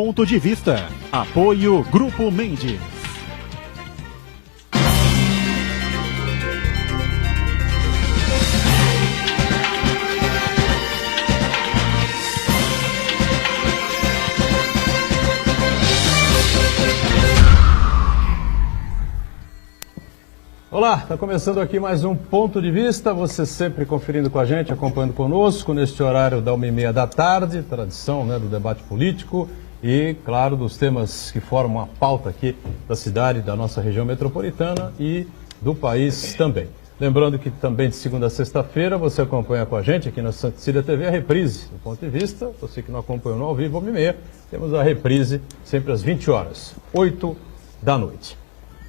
Ponto de Vista. Apoio Grupo Mendes. Olá, está começando aqui mais um Ponto de Vista, você sempre conferindo com a gente, acompanhando conosco, neste horário da 1h30 da tarde, tradição, né, do debate político e, claro, dos temas que formam a pauta aqui da cidade, da nossa região metropolitana e do país também. Lembrando que também de segunda a sexta-feira você acompanha com a gente aqui na Santa Cecília TV a reprise do Ponto de Vista. Você que não acompanhou no ao vivo, 1h30, temos a reprise sempre às 20 horas, 8 da noite.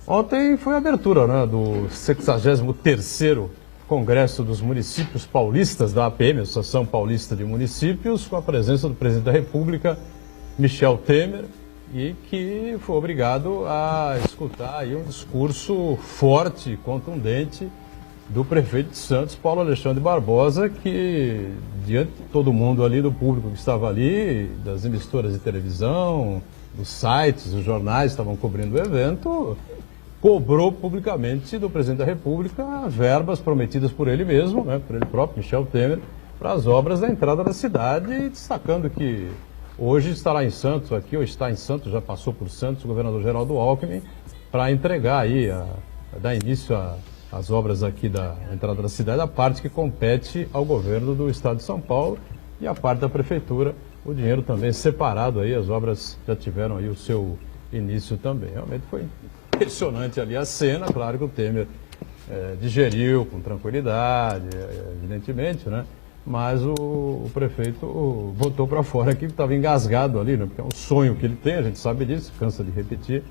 Ontem foi a abertura, né, do 63º Congresso dos Municípios Paulistas da APM, Associação Paulista de Municípios, com a presença do presidente da República, Michel Temer, e que foi obrigado a escutar aí um discurso forte e contundente do prefeito de Santos, Paulo Alexandre Barbosa, que, diante de todo mundo ali, do público que estava ali, das emissoras de televisão, dos sites, os jornais estavam cobrindo o evento, cobrou publicamente do presidente da República verbas prometidas por ele mesmo, né, por ele próprio, Michel Temer, para as obras da entrada da cidade, destacando que hoje estará em Santos, aqui, ou está em Santos, já passou por Santos, o governador Geraldo Alckmin, para entregar aí, dar início às obras aqui da entrada da cidade, a parte que compete ao governo do estado de São Paulo e a parte da prefeitura, o dinheiro também separado aí, as obras já tiveram aí o seu início também. Realmente foi impressionante ali a cena, claro que o Temer digeriu com tranquilidade, evidentemente, né? Mas o prefeito botou para fora que estava engasgado ali, né? Porque é um sonho que ele tem, a gente sabe disso, cansa de repetir,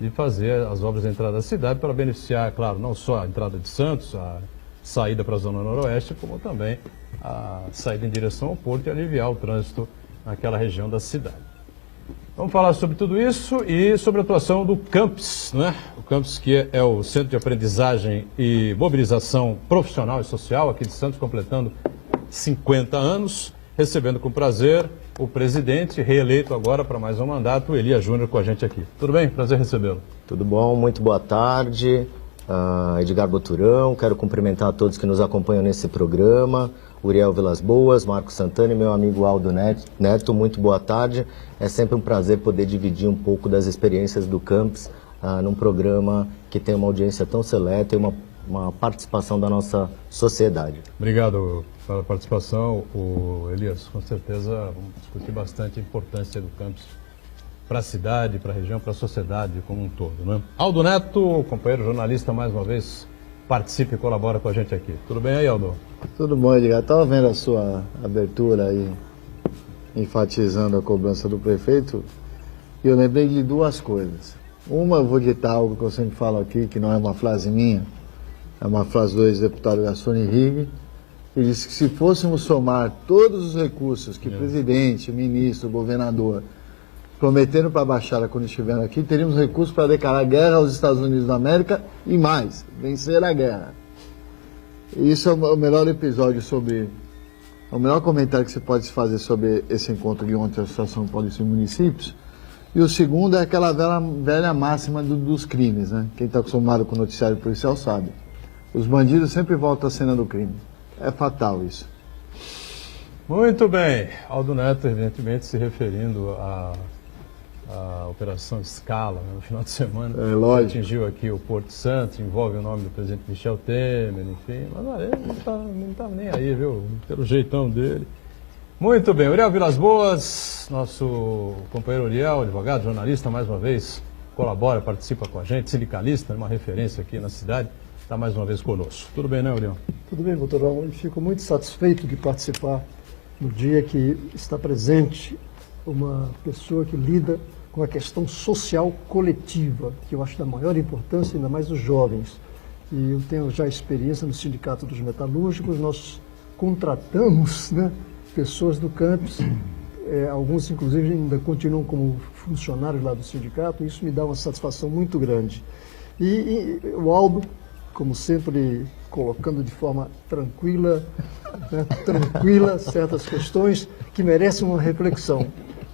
de fazer as obras da entrada da cidade para beneficiar, claro, não só a entrada de Santos, a saída para a Zona Noroeste, como também a saída em direção ao porto e aliviar o trânsito naquela região da cidade. Vamos falar sobre tudo isso e sobre a atuação do CAMPS, né? O CAMPS, que é o Centro de Aprendizagem e Mobilização Profissional e Social, aqui de Santos, completando 50 anos, recebendo com prazer o presidente, reeleito agora para mais um mandato, Elias Júnior, com a gente aqui. Tudo bem? Prazer recebê-lo. Tudo bom, muito boa tarde. Edgar Boturão, quero cumprimentar a todos que nos acompanham nesse programa. Uriel Vilas Boas, Marcos Santana e meu amigo Aldo Neto, muito boa tarde. É sempre um prazer poder dividir um pouco das experiências do CAMPS num programa que tem uma audiência tão seleta e uma participação da nossa sociedade. Obrigado pela participação, Elias. Com certeza vamos discutir bastante a importância do CAMPS para a cidade, para a região, para a sociedade como um todo, né? Aldo Neto, companheiro jornalista, mais uma vez, participa e colabora com a gente aqui. Tudo bem aí, Aldo? Tudo bom, Edgar. Estava vendo a sua abertura aí, enfatizando a cobrança do prefeito, e eu lembrei de duas coisas. Uma, eu vou ditar algo que eu sempre falo aqui, que não é uma frase minha, é uma frase do ex-deputado Gastone Rigg, que disse que se fôssemos somar todos os recursos que o presidente, o ministro, o governador prometeram para a Baixada quando estiveram aqui, teríamos recursos para declarar guerra aos Estados Unidos da América e mais, vencer a guerra. Isso é o melhor episódio o melhor comentário que você pode fazer sobre esse encontro de ontem da Associação Paulista de Municípios. E o segundo é aquela velha máxima dos crimes, né? Quem está acostumado com o noticiário policial sabe. Os bandidos sempre voltam à cena do crime. É fatal isso. Muito bem. Aldo Neto, evidentemente, se referindo à Operação Scala, né, no final de semana. É lógico. Atingiu aqui o Porto Santo, envolve o nome do presidente Michel Temer, enfim. Mas olha, ele não está nem aí, viu? Pelo jeitão dele. Muito bem. Uriel Vilas Boas, nosso companheiro Uriel, advogado, jornalista, mais uma vez, colabora, participa com a gente, sindicalista, uma referência aqui na cidade, está mais uma vez conosco. Tudo bem, né, Uriel? Tudo bem, doutorão. Eu fico muito satisfeito de participar no dia que está presente uma pessoa que lida com a questão social coletiva, que eu acho da maior importância, ainda mais dos jovens. E eu tenho já experiência no Sindicato dos Metalúrgicos, nós contratamos, né, pessoas do campus, alguns inclusive ainda continuam como funcionários lá do sindicato, e isso me dá uma satisfação muito grande. E o Aldo, como sempre, colocando de forma tranquila, né, certas questões que merecem uma reflexão.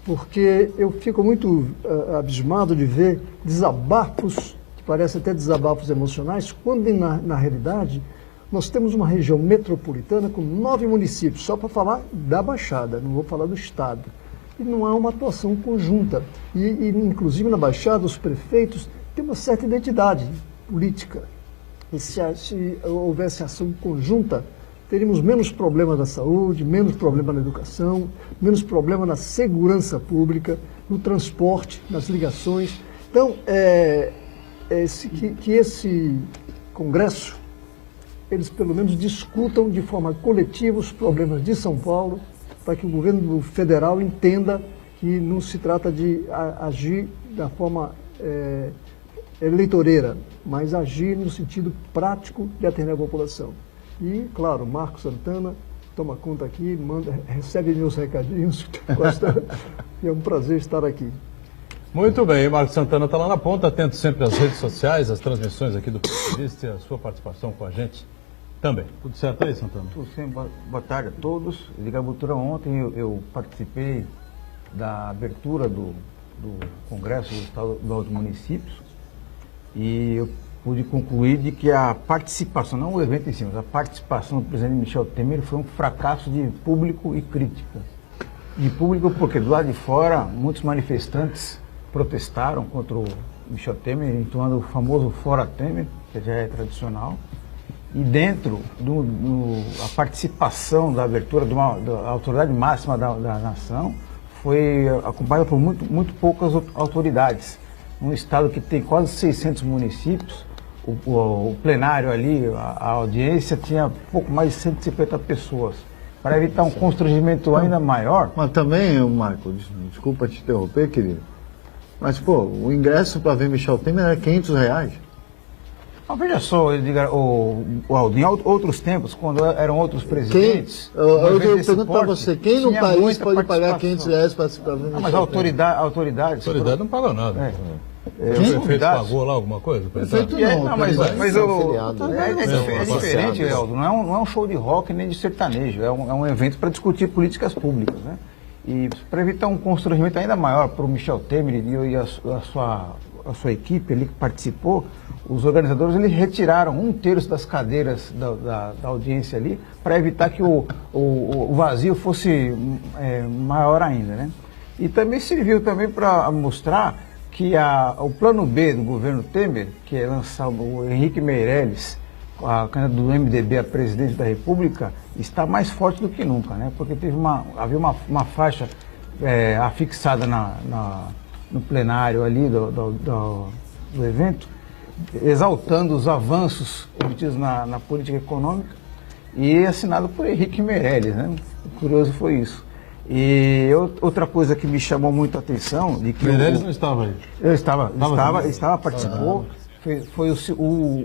porque eu fico muito abismado de ver desabafos, que parecem até desabafos emocionais, quando na realidade nós temos uma região metropolitana com 9 municípios, só para falar da Baixada, não vou falar do Estado. E não há uma atuação conjunta. E inclusive na Baixada, os prefeitos têm uma certa identidade política. E se houvesse ação conjunta, teríamos menos problemas na saúde, menos problemas na educação, menos problemas na segurança pública, no transporte, nas ligações. Então, que esse Congresso, eles pelo menos discutam de forma coletiva os problemas de São Paulo, para que o governo federal entenda que não se trata de agir da forma eleitoreira, mas agir no sentido prático de atender a população. E, claro, Marco Santana toma conta aqui, recebe meus recadinhos, e é um prazer estar aqui. Muito bem, Marco Santana está lá na ponta, atento sempre às redes sociais, às transmissões aqui do Ponto de Vista e a sua participação com a gente também. Tudo certo aí, Santana? Tudo sempre. Boa tarde a todos. Edgar Boturão, ontem eu participei da abertura do Congresso do Estado dos Municípios e eu pude concluir de que a participação, não o evento em si, mas a participação do presidente Michel Temer foi um fracasso de público e crítica. De público porque do lado de fora muitos manifestantes protestaram contra o Michel Temer, entoando o famoso Fora Temer, que já é tradicional. E dentro a participação da abertura da autoridade máxima da nação foi acompanhada por muito poucas autoridades. Um estado que tem quase 600 municípios, o plenário ali, a audiência tinha pouco mais de 150 pessoas. Para evitar um constrangimento ainda maior... Mas também, Marco, desculpa te interromper, querido, mas, pô, o ingresso para ver Michel Temer era R$500. Mas veja só, em outros tempos, quando eram outros presidentes... Eu pergunto para você, quem no país pode pagar R$500 para ver Michel Temer? Mas a autoridade... A autoridade não paga nada. O prefeito pagou lá alguma coisa? Prefeito não, mas é diferente, Eldo. Não é um show de rock nem de sertanejo. É um evento para discutir políticas públicas, né? E para evitar um constrangimento ainda maior para o Michel Temer e a sua equipe ali que participou, os organizadores eles retiraram 1/3 das cadeiras da audiência ali para evitar que o vazio fosse maior ainda, né? E também serviu também para mostrar que o plano B do governo Temer, que é lançar o Henrique Meirelles, a candidata do MDB a presidente da República, está mais forte do que nunca, né? Porque havia uma faixa afixada no plenário ali do evento, exaltando os avanços obtidos na política econômica e assinado por Henrique Meirelles, né? O curioso foi isso. E outra coisa que me chamou muito a atenção... de que Meirelles não estava aí? Eu participou. Foi o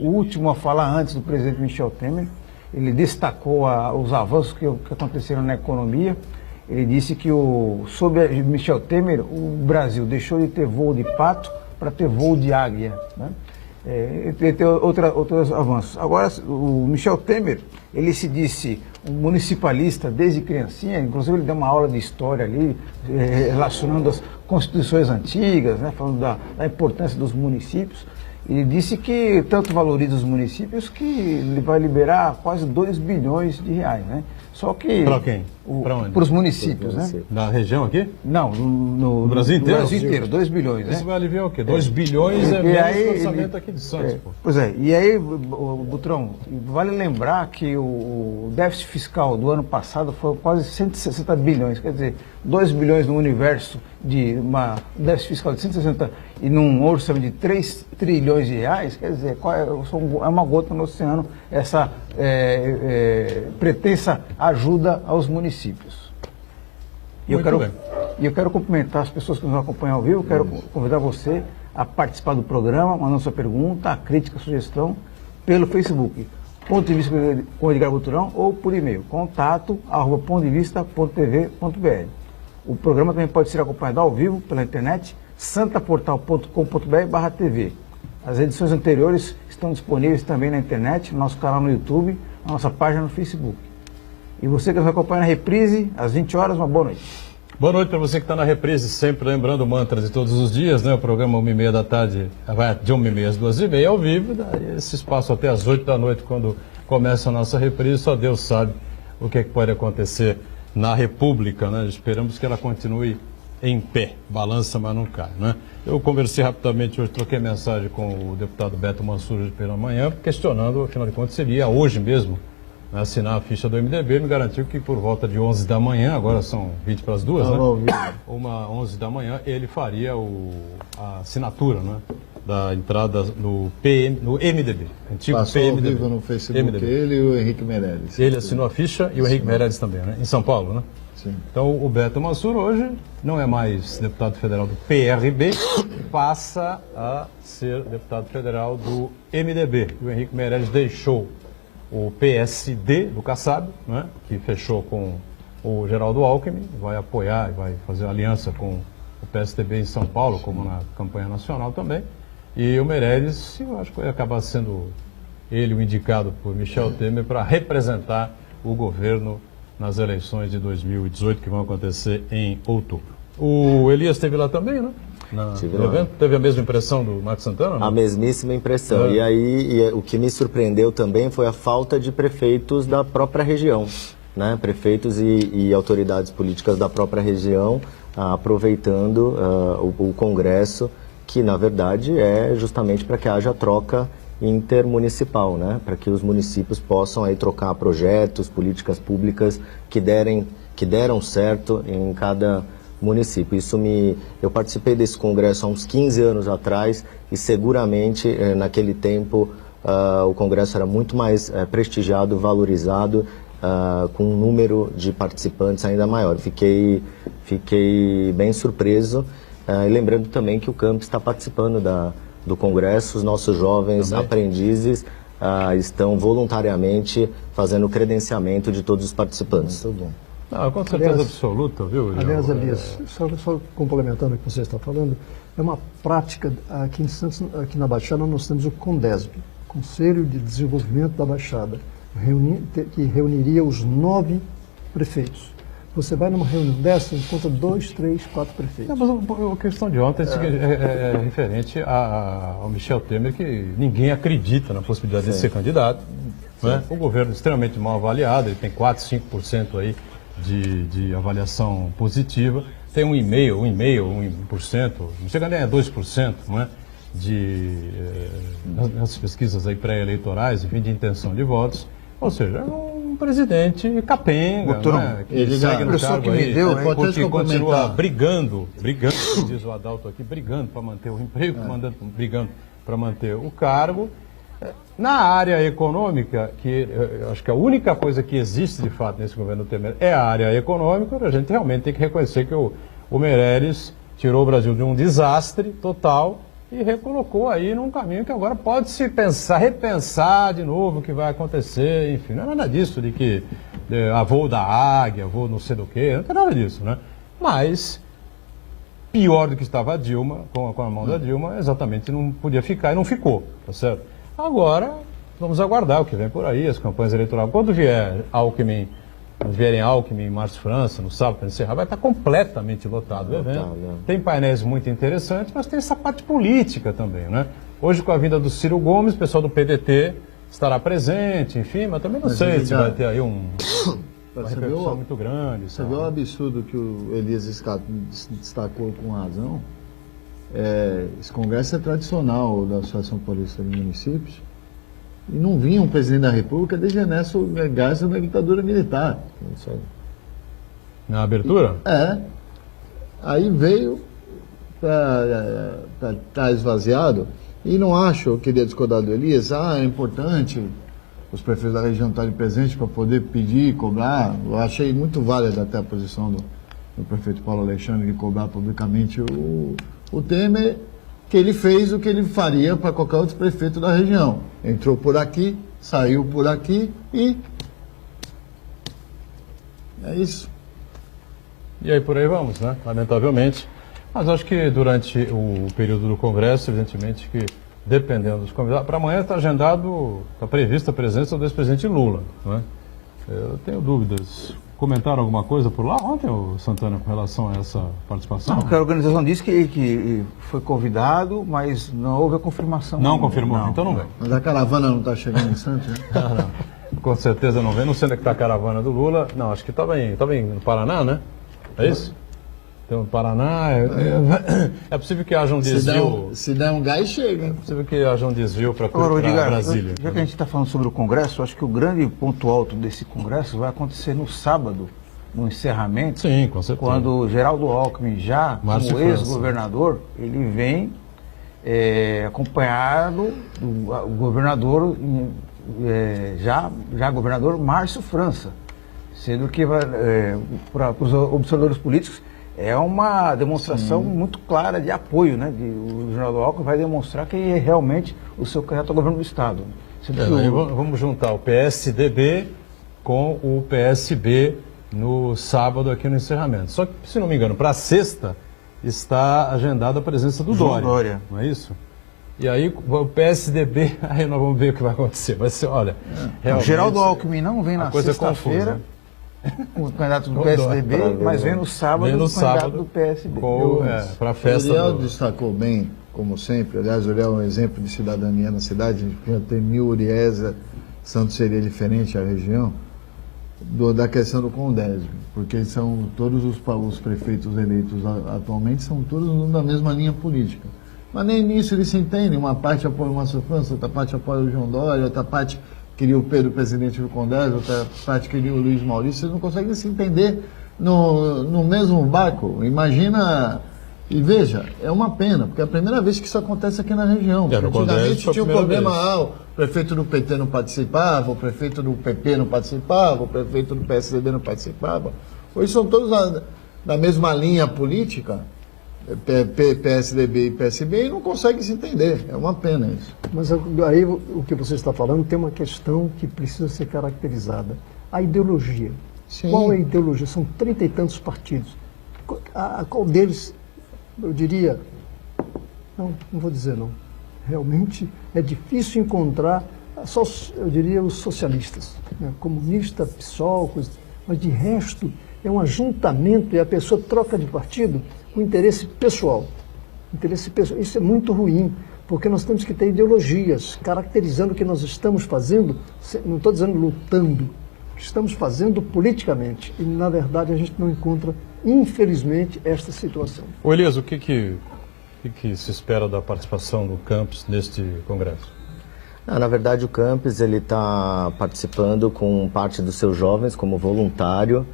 último a falar antes do presidente Michel Temer. Ele destacou os avanços que aconteceram na economia. Ele disse que sob Michel Temer, o Brasil deixou de ter voo de pato para ter voo de águia, né? Tem outros avanços. Agora, o Michel Temer, ele se disse um municipalista desde criancinha, inclusive ele deu uma aula de história ali, relacionando as constituições antigas, né, falando da importância dos municípios. Ele disse que tanto valoriza os municípios que ele vai liberar quase 2 bilhões de reais, né? Só que... Para quem? Para onde? Para os municípios, né? Na região aqui? Não, no Brasil inteiro? No Brasil inteiro, 2 bilhões, né? Isso vai aliviar o quê? 2 bilhões é menos o orçamento aqui de Santos, pô. Pois é, e aí, Butrão, vale lembrar que o déficit fiscal do ano passado foi quase 160 bilhões, quer dizer, 2 bilhões no universo de um déficit fiscal de 160 e num orçamento de 3 trilhões de reais, quer dizer, é uma gota no oceano essa pretensa ajuda aos municípios. E eu quero cumprimentar as pessoas que nos acompanham ao vivo, quero convidar você a participar do programa, mandando sua pergunta, a crítica, a sugestão, pelo Facebook, Ponto de Vista com Edgar Boturão, ou por e-mail, contato@pontodevista.tv.br. O programa também pode ser acompanhado ao vivo pela internet, santaportal.com.br/tv. As edições anteriores estão disponíveis também na internet, no nosso canal no YouTube, na nossa página no Facebook. E você que nos acompanha na reprise, às 20 horas, uma boa noite. Boa noite para você que está na reprise, sempre lembrando o mantra de todos os dias, né? O programa 1h30 da tarde vai de 1h30 às 2h30 ao vivo, daí esse espaço até às 8 da noite, quando começa a nossa reprise, só Deus sabe o que pode acontecer na República, né? Esperamos que ela continue em pé, balança, mas não cai, né? Eu conversei rapidamente hoje, troquei mensagem com o deputado Beto Mansur hoje pela manhã, questionando, afinal de contas, seria hoje mesmo assinar a ficha do MDB. Ele me garantiu que por volta de 11 da manhã, agora são 20 para as 2, né? 11 da manhã, ele faria a assinatura, né? Da entrada no MDB, antigo Passou PMDB. ao vivo no Facebook MDB. ele e o Henrique Meirelles. Ele assinou a ficha e o Henrique Meirelles também, né? Em São Paulo, né? Sim. Então o Beto Mansur hoje não é mais deputado federal do PRB, passa a ser deputado federal do MDB. O Henrique Meirelles deixou o PSD do Kassab, né, que fechou com o Geraldo Alckmin, vai apoiar e vai fazer aliança com o PSDB em São Paulo, como na campanha nacional também. E o Meirelles, eu acho que vai acabar sendo ele o indicado por Michel Temer para representar o governo nas eleições de 2018, que vão acontecer em outubro. O Elias esteve lá também, né? Estive No lá. evento. Teve a mesma impressão do Marcos Santana? Não? A mesmíssima impressão. É. E aí, o que me surpreendeu também foi a falta de prefeitos da própria região, né? Prefeitos e autoridades políticas da própria região aproveitando o Congresso, que na verdade é justamente para que haja troca intermunicipal, né? Para que os municípios possam aí trocar projetos, políticas públicas que deram certo em cada município. Eu participei desse congresso há uns 15 anos atrás e seguramente naquele tempo o congresso era muito mais prestigiado, valorizado, com um número de participantes ainda maior. Fiquei bem surpreso, e lembrando também que o CAMP está participando do congresso, os nossos jovens aprendizes estão voluntariamente fazendo o credenciamento de todos os participantes. Muito bom. Não, com certeza Aliás, absoluta, viu? Aliás, Elias, só complementando o que você está falando, é uma prática aqui em Santos, aqui na Baixada nós temos o CONDESB, Conselho de Desenvolvimento da Baixada, que reuniria os 9 prefeitos. Você vai numa reunião dessa e encontra 2, 3, 4 prefeitos. Não, mas a questão de ontem é referente ao Michel Temer, que ninguém acredita na possibilidade de ser candidato. Né? O governo é extremamente mal avaliado, ele tem 4, 5% aí de avaliação positiva, tem 1,5%, não chega nem a 2%, não é? Nas pesquisas aí pré-eleitorais, enfim, de intenção de votos. Ou seja, é um presidente capenga, né? Que segue no cargo aí, porque continua brigando, diz o Adalto aqui, brigando para manter o emprego, brigando para manter o cargo. Na área econômica, que eu acho que a única coisa que existe de fato nesse governo Temer é a área econômica, a gente realmente tem que reconhecer que o Meirelles tirou o Brasil de um desastre total e recolocou aí num caminho que agora pode se repensar de novo o que vai acontecer, enfim, não é nada disso de que voo da águia, voo não sei do que, não tem nada disso, né? Mas pior do que estava a Dilma, com a mão da Dilma, exatamente não podia ficar e não ficou, tá certo? Agora, vamos aguardar o que vem por aí, as campanhas eleitorais. Quando vierem Alckmin, Márcio França, no sábado, para encerrar, vai estar completamente lotado o evento. Tem painéis muito interessantes, mas tem essa parte política também, né? Hoje, com a vinda do Ciro Gomes, o pessoal do PDT estará presente, enfim, mas também não sei se vai ter aí uma repercussão muito grande. Você viu o absurdo que o Elias destacou com razão? Esse congresso é tradicional da Associação Paulista de Municípios e não vinha um presidente da República desde Ernesto Geisel na ditadura militar. Isso aí. Na abertura? Aí veio para estar esvaziado e não acho, eu queria discordar do Elias, é importante os prefeitos da região estarem presentes para poder pedir, cobrar. Eu achei muito válida até a posição do prefeito Paulo Alexandre de cobrar publicamente o Temer, que ele fez o que ele faria para qualquer outro prefeito da região. Entrou por aqui, saiu por aqui e é isso. E aí por aí vamos, né? Lamentavelmente. Mas acho que durante o período do Congresso, evidentemente que, dependendo dos convidados, para amanhã está prevista a presença do ex-presidente Lula, né? Eu tenho dúvidas comentaram alguma coisa por lá ontem, Santana, com relação a essa participação? Não, porque a organização disse que foi convidado, mas não houve a confirmação. Não confirmou? Então não vem. Mas a caravana não está chegando em Santos, né? Com certeza não vem. Não sei onde é que está a caravana do Lula. Não, acho que está bem no Paraná, né? É isso? Então, no Paraná, é possível que haja um desvio. Se der um gás, chega. É possível que haja um desvio para Brasília. Já que a gente está falando sobre o Congresso, acho que o grande ponto alto desse Congresso vai acontecer no sábado, no encerramento. Sim, com certeza. Quando o Geraldo Alckmin, já como ex-governador, ele vem acompanhado do governador, já governador Márcio França. Sendo que para os observadores políticos é uma demonstração muito clara de apoio, né? O Geraldo Alckmin vai demonstrar que é realmente o seu candidato ao governo do Estado. Vamos juntar o PSDB com o PSB no sábado aqui no encerramento. Só que, se não me engano, para a sexta está agendada a presença do Dória. Não é isso? E aí o PSDB, aí nós vamos ver o que vai acontecer. Vai ser, olha, o Geraldo Alckmin não vem na sexta-feira com o candidato do PSDB, mas vem no sábado com o candidato do PSB. Para a festa. O Uriel destacou bem, como sempre. Aliás, o Uriel é um exemplo de cidadania na cidade. A gente podia ter 1000 Uriés, Santos seria diferente a região, da questão do Condésio, porque são todos os prefeitos eleitos atualmente são todos da mesma linha política. Mas nem nisso eles se entendem. Uma parte apoia o Márcio França, outra parte apoia o João Dória, outra parte queria o Pedro presidente do Condésio, outra parte queria o Luiz Maurício. Vocês não conseguem se entender no mesmo barco. Imagina. E veja, é uma pena, porque é a primeira vez que isso acontece aqui na região. Antigamente tinha um problema, o prefeito do PT não participava, o prefeito do PP não participava, o prefeito do PSDB não participava. Hoje são todos da mesma linha política, PSDB e PSB, e não conseguem se entender. É uma pena isso. Mas aí o que você está falando tem uma questão que precisa ser caracterizada. A ideologia. Sim. Qual é a ideologia? São 30 e tantos partidos. Qual deles, eu diria... Não vou dizer não. Realmente é difícil encontrar, só, eu diria, os socialistas. Né? Comunista, PSOL, mas de resto é um ajuntamento e a pessoa troca de partido com interesse pessoal. Isso é muito ruim, porque nós temos que ter ideologias caracterizando o que nós estamos fazendo, não estou dizendo lutando, o que estamos fazendo politicamente. E, na verdade, a gente não encontra, infelizmente, esta situação. Ô Elias, o que se espera da participação do Campos neste congresso? Na verdade, o Campos está participando com parte dos seus jovens como voluntário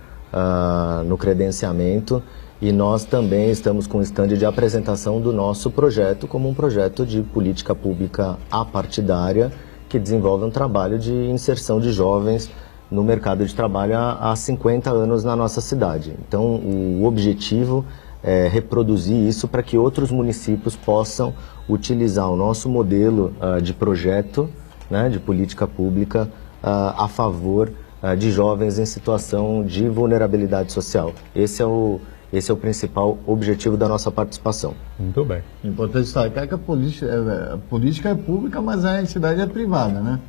no credenciamento, e nós também estamos com um estande de apresentação do nosso projeto como um projeto de política pública apartidária que desenvolve um trabalho de inserção de jovens no mercado de trabalho há 50 anos na nossa cidade. Então, o objetivo é reproduzir isso para que outros municípios possam utilizar o nosso modelo de projeto, né, de política pública a favor de jovens em situação de vulnerabilidade social. Esse é o principal objetivo da nossa participação. Muito bem. É importante destacar que a política é pública, mas a entidade é privada, né?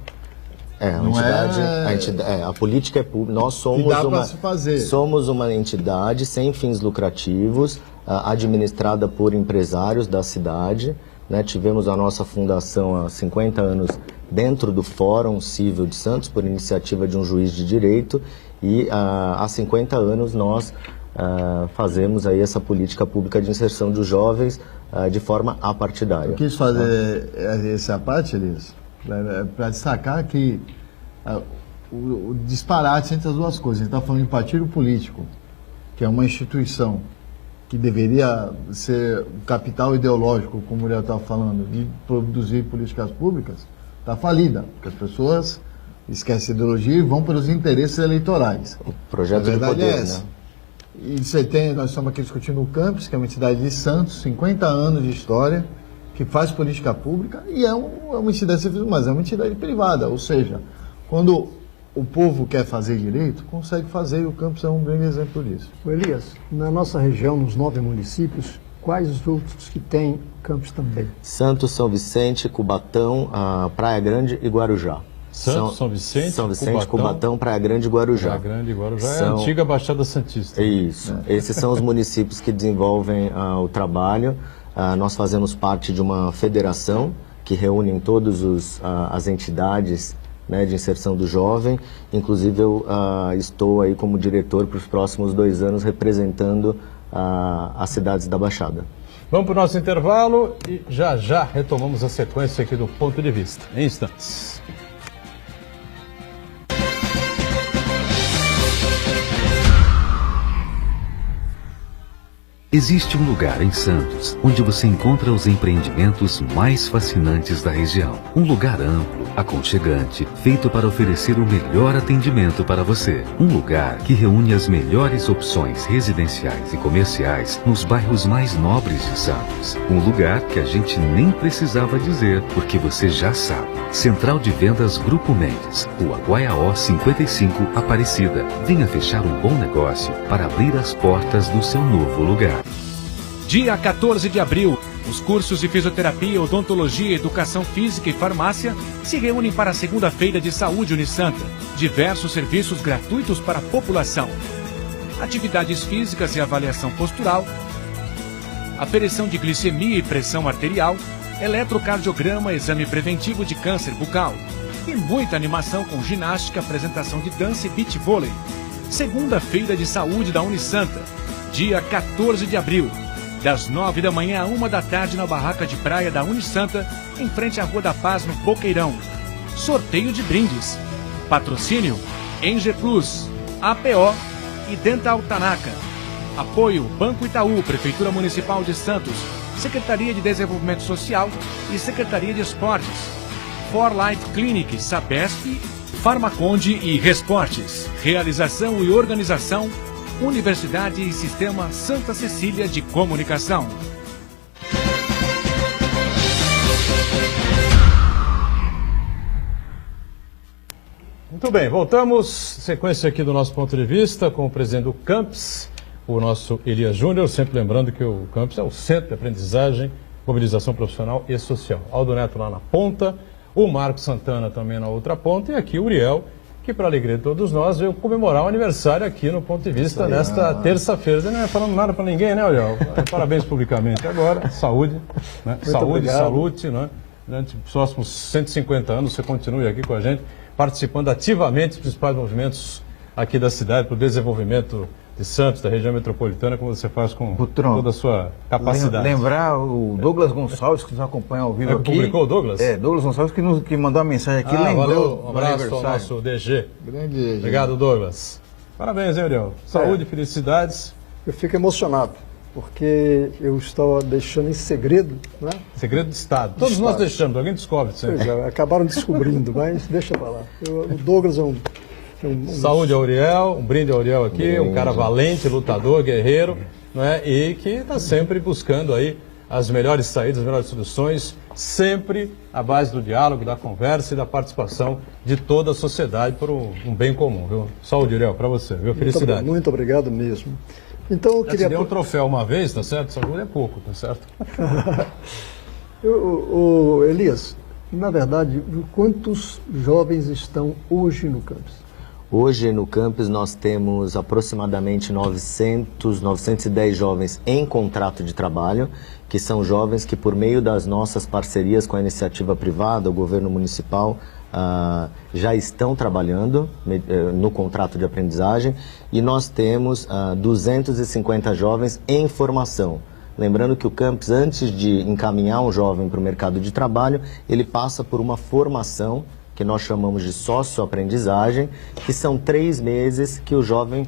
A política é pública. Nós somos uma entidade sem fins lucrativos, administrada por empresários da cidade. Né? Tivemos a nossa fundação há 50 anos dentro do Fórum Civil de Santos, por iniciativa de um juiz de direito, e há 50 anos nós fazemos aí essa política pública de inserção dos jovens de forma apartidária. Eu quis fazer essa parte, Elias, para destacar que o disparate entre as duas coisas. A gente está falando em partido político, que é uma instituição que deveria ser o capital ideológico, como o Muriel estava falando, de produzir políticas públicas, está falida, porque as pessoas esquecem a ideologia e vão pelos interesses eleitorais. O projeto de poder, é essa. Né? E nós estamos aqui discutindo o Campos, que é uma entidade de Santos, 50 anos de história, que faz política pública e é uma entidade civil, mas é uma entidade privada, ou seja, quando o povo quer fazer direito, consegue fazer, e o Campos é um grande exemplo disso. Elias, na nossa região, nos 9 municípios, quais os outros que têm Campos também? Santos, São Vicente, Cubatão, Praia Grande e Guarujá. Santos, São Vicente, Cubatão, Praia Grande e Guarujá. Praia Grande e Guarujá é a antiga Baixada Santista. Isso. Esses são os municípios que desenvolvem o trabalho. Nós fazemos parte de uma federação que reúne todas as entidades, né, de inserção do jovem. Inclusive, eu estou aí como diretor para os próximos 2 anos representando as cidades da Baixada. Vamos para o nosso intervalo e já já retomamos a sequência aqui do Ponto de Vista, em instantes. Existe um lugar em Santos onde você encontra os empreendimentos mais fascinantes da região. Um lugar amplo, aconchegante, feito para oferecer o melhor atendimento para você. Um lugar que reúne as melhores opções residenciais e comerciais nos bairros mais nobres de Santos. Um lugar que a gente nem precisava dizer, porque você já sabe. Central de Vendas Grupo Mendes, Rua Guaiaó 55, Aparecida. Venha fechar um bom negócio para abrir as portas do seu novo lugar. Dia 14 de abril, os cursos de fisioterapia, odontologia, educação física e farmácia se reúnem para a segunda-feira de saúde Unisanta. Diversos serviços gratuitos para a população. Atividades físicas e avaliação postural, aferição de glicemia e pressão arterial, eletrocardiograma, exame preventivo de câncer bucal. E muita animação com ginástica, apresentação de dança e beach vôlei. Segunda-feira de saúde da Unisanta, dia 14 de abril. Das 9 da manhã à 1 da tarde na barraca de praia da Unisanta, em frente à Rua da Paz, no Boqueirão. Sorteio de brindes. Patrocínio Enge Plus, APO e Dental Tanaka. Apoio Banco Itaú, Prefeitura Municipal de Santos, Secretaria de Desenvolvimento Social e Secretaria de Esportes. For Life Clinic, Sabesp, Farmaconde e Resportes. Realização e organização Universidade e Sistema Santa Cecília de Comunicação. Muito bem, voltamos. Sequência aqui do nosso ponto de vista com o presidente do Campus, o nosso Elias Júnior. Sempre lembrando que o Campus é o Centro de Aprendizagem, Mobilização Profissional e Social. Aldo Neto lá na ponta, o Marcos Santana também na outra ponta e aqui o Uriel, que, para a alegria de todos nós, veio comemorar o aniversário aqui no Ponto de Vista nesta terça-feira. Você não é falando nada para ninguém, né, Uriel? Parabéns publicamente agora. Saúde, né? Saúde, salute, né? Durante os próximos 150 anos, você continue aqui com a gente, participando ativamente dos principais movimentos aqui da cidade para o desenvolvimento de Santos, da região metropolitana, como você faz com toda a sua capacidade. Lembrar o Douglas Gonçalves, que nos acompanha ao vivo aqui. Publicou o Douglas? Douglas Gonçalves que mandou uma mensagem aqui, lembrou. Valeu, um abraço ao nosso DG. Grande DG. Obrigado, Douglas. Parabéns, hein, Uriel? Saúde, felicidades. Eu fico emocionado, porque eu estava deixando em segredo, né? Segredo de Estado. Todos nós deixamos, alguém descobre sempre. Pois é, acabaram descobrindo, mas deixa pra lá. O Douglas é um Saúde ao Uriel, um brinde ao Uriel aqui, um cara valente, lutador, guerreiro, né? E que está sempre buscando aí as melhores saídas, as melhores soluções, sempre à base do diálogo, da conversa e da participação de toda a sociedade por um bem comum, viu? Saúde, Uriel, para você, viu? Felicidade. Muito obrigado mesmo. Então, eu queria... te deu um troféu uma vez, tá certo? Saúde é pouco, tá certo? Elias, na verdade, quantos jovens estão hoje no campus? Hoje no campus nós temos aproximadamente 910 jovens em contrato de trabalho, que são jovens que por meio das nossas parcerias com a iniciativa privada, o governo municipal, já estão trabalhando no contrato de aprendizagem, e nós temos 250 jovens em formação. Lembrando que o campus, antes de encaminhar um jovem para o mercado de trabalho, ele passa por uma formação que nós chamamos de sócio-aprendizagem, que são 3 meses que o jovem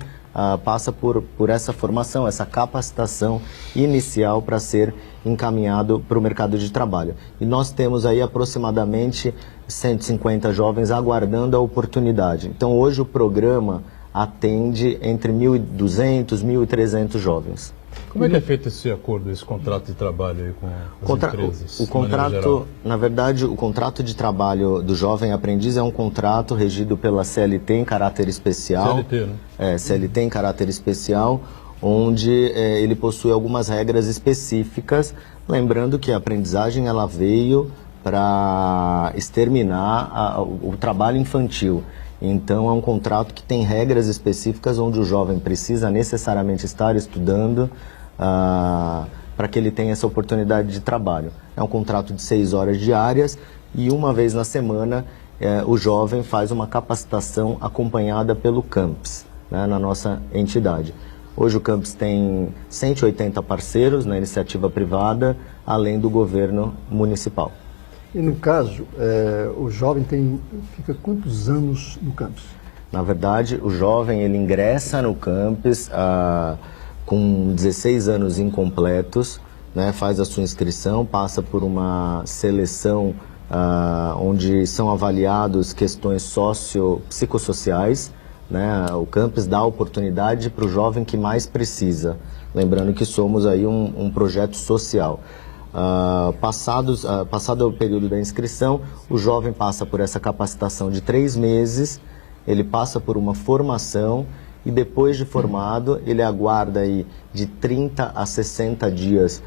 passa por essa formação, essa capacitação inicial para ser encaminhado para o mercado de trabalho. E nós temos aí aproximadamente 150 jovens aguardando a oportunidade. Então hoje o programa atende entre 1.200 e 1.300 jovens. Como é que é feito esse acordo, esse contrato de trabalho aí com as empresas? O contrato, na verdade, o contrato de trabalho do jovem aprendiz é um contrato regido pela CLT em caráter especial. CLT, né? CLT em caráter especial, onde ele possui algumas regras específicas, lembrando que a aprendizagem ela veio para exterminar o trabalho infantil. Então, é um contrato que tem regras específicas onde o jovem precisa necessariamente estar estudando para que ele tenha essa oportunidade de trabalho. É um contrato de 6 horas diárias e uma vez na semana o jovem faz uma capacitação acompanhada pelo CAMPS, né, na nossa entidade. Hoje o CAMPS tem 180 parceiros na iniciativa privada, além do governo municipal. E no caso, o jovem fica quantos anos no campus? Na verdade, o jovem ele ingressa no campus com 16 anos incompletos, né, faz a sua inscrição, passa por uma seleção onde são avaliadas questões psicossociais, né? O campus dá oportunidade para o jovem que mais precisa. Lembrando que somos aí um projeto social. Passado o período da inscrição, o jovem passa por essa capacitação de 3 meses, ele passa por uma formação e depois de formado, ele aguarda aí de 30 a 60 dias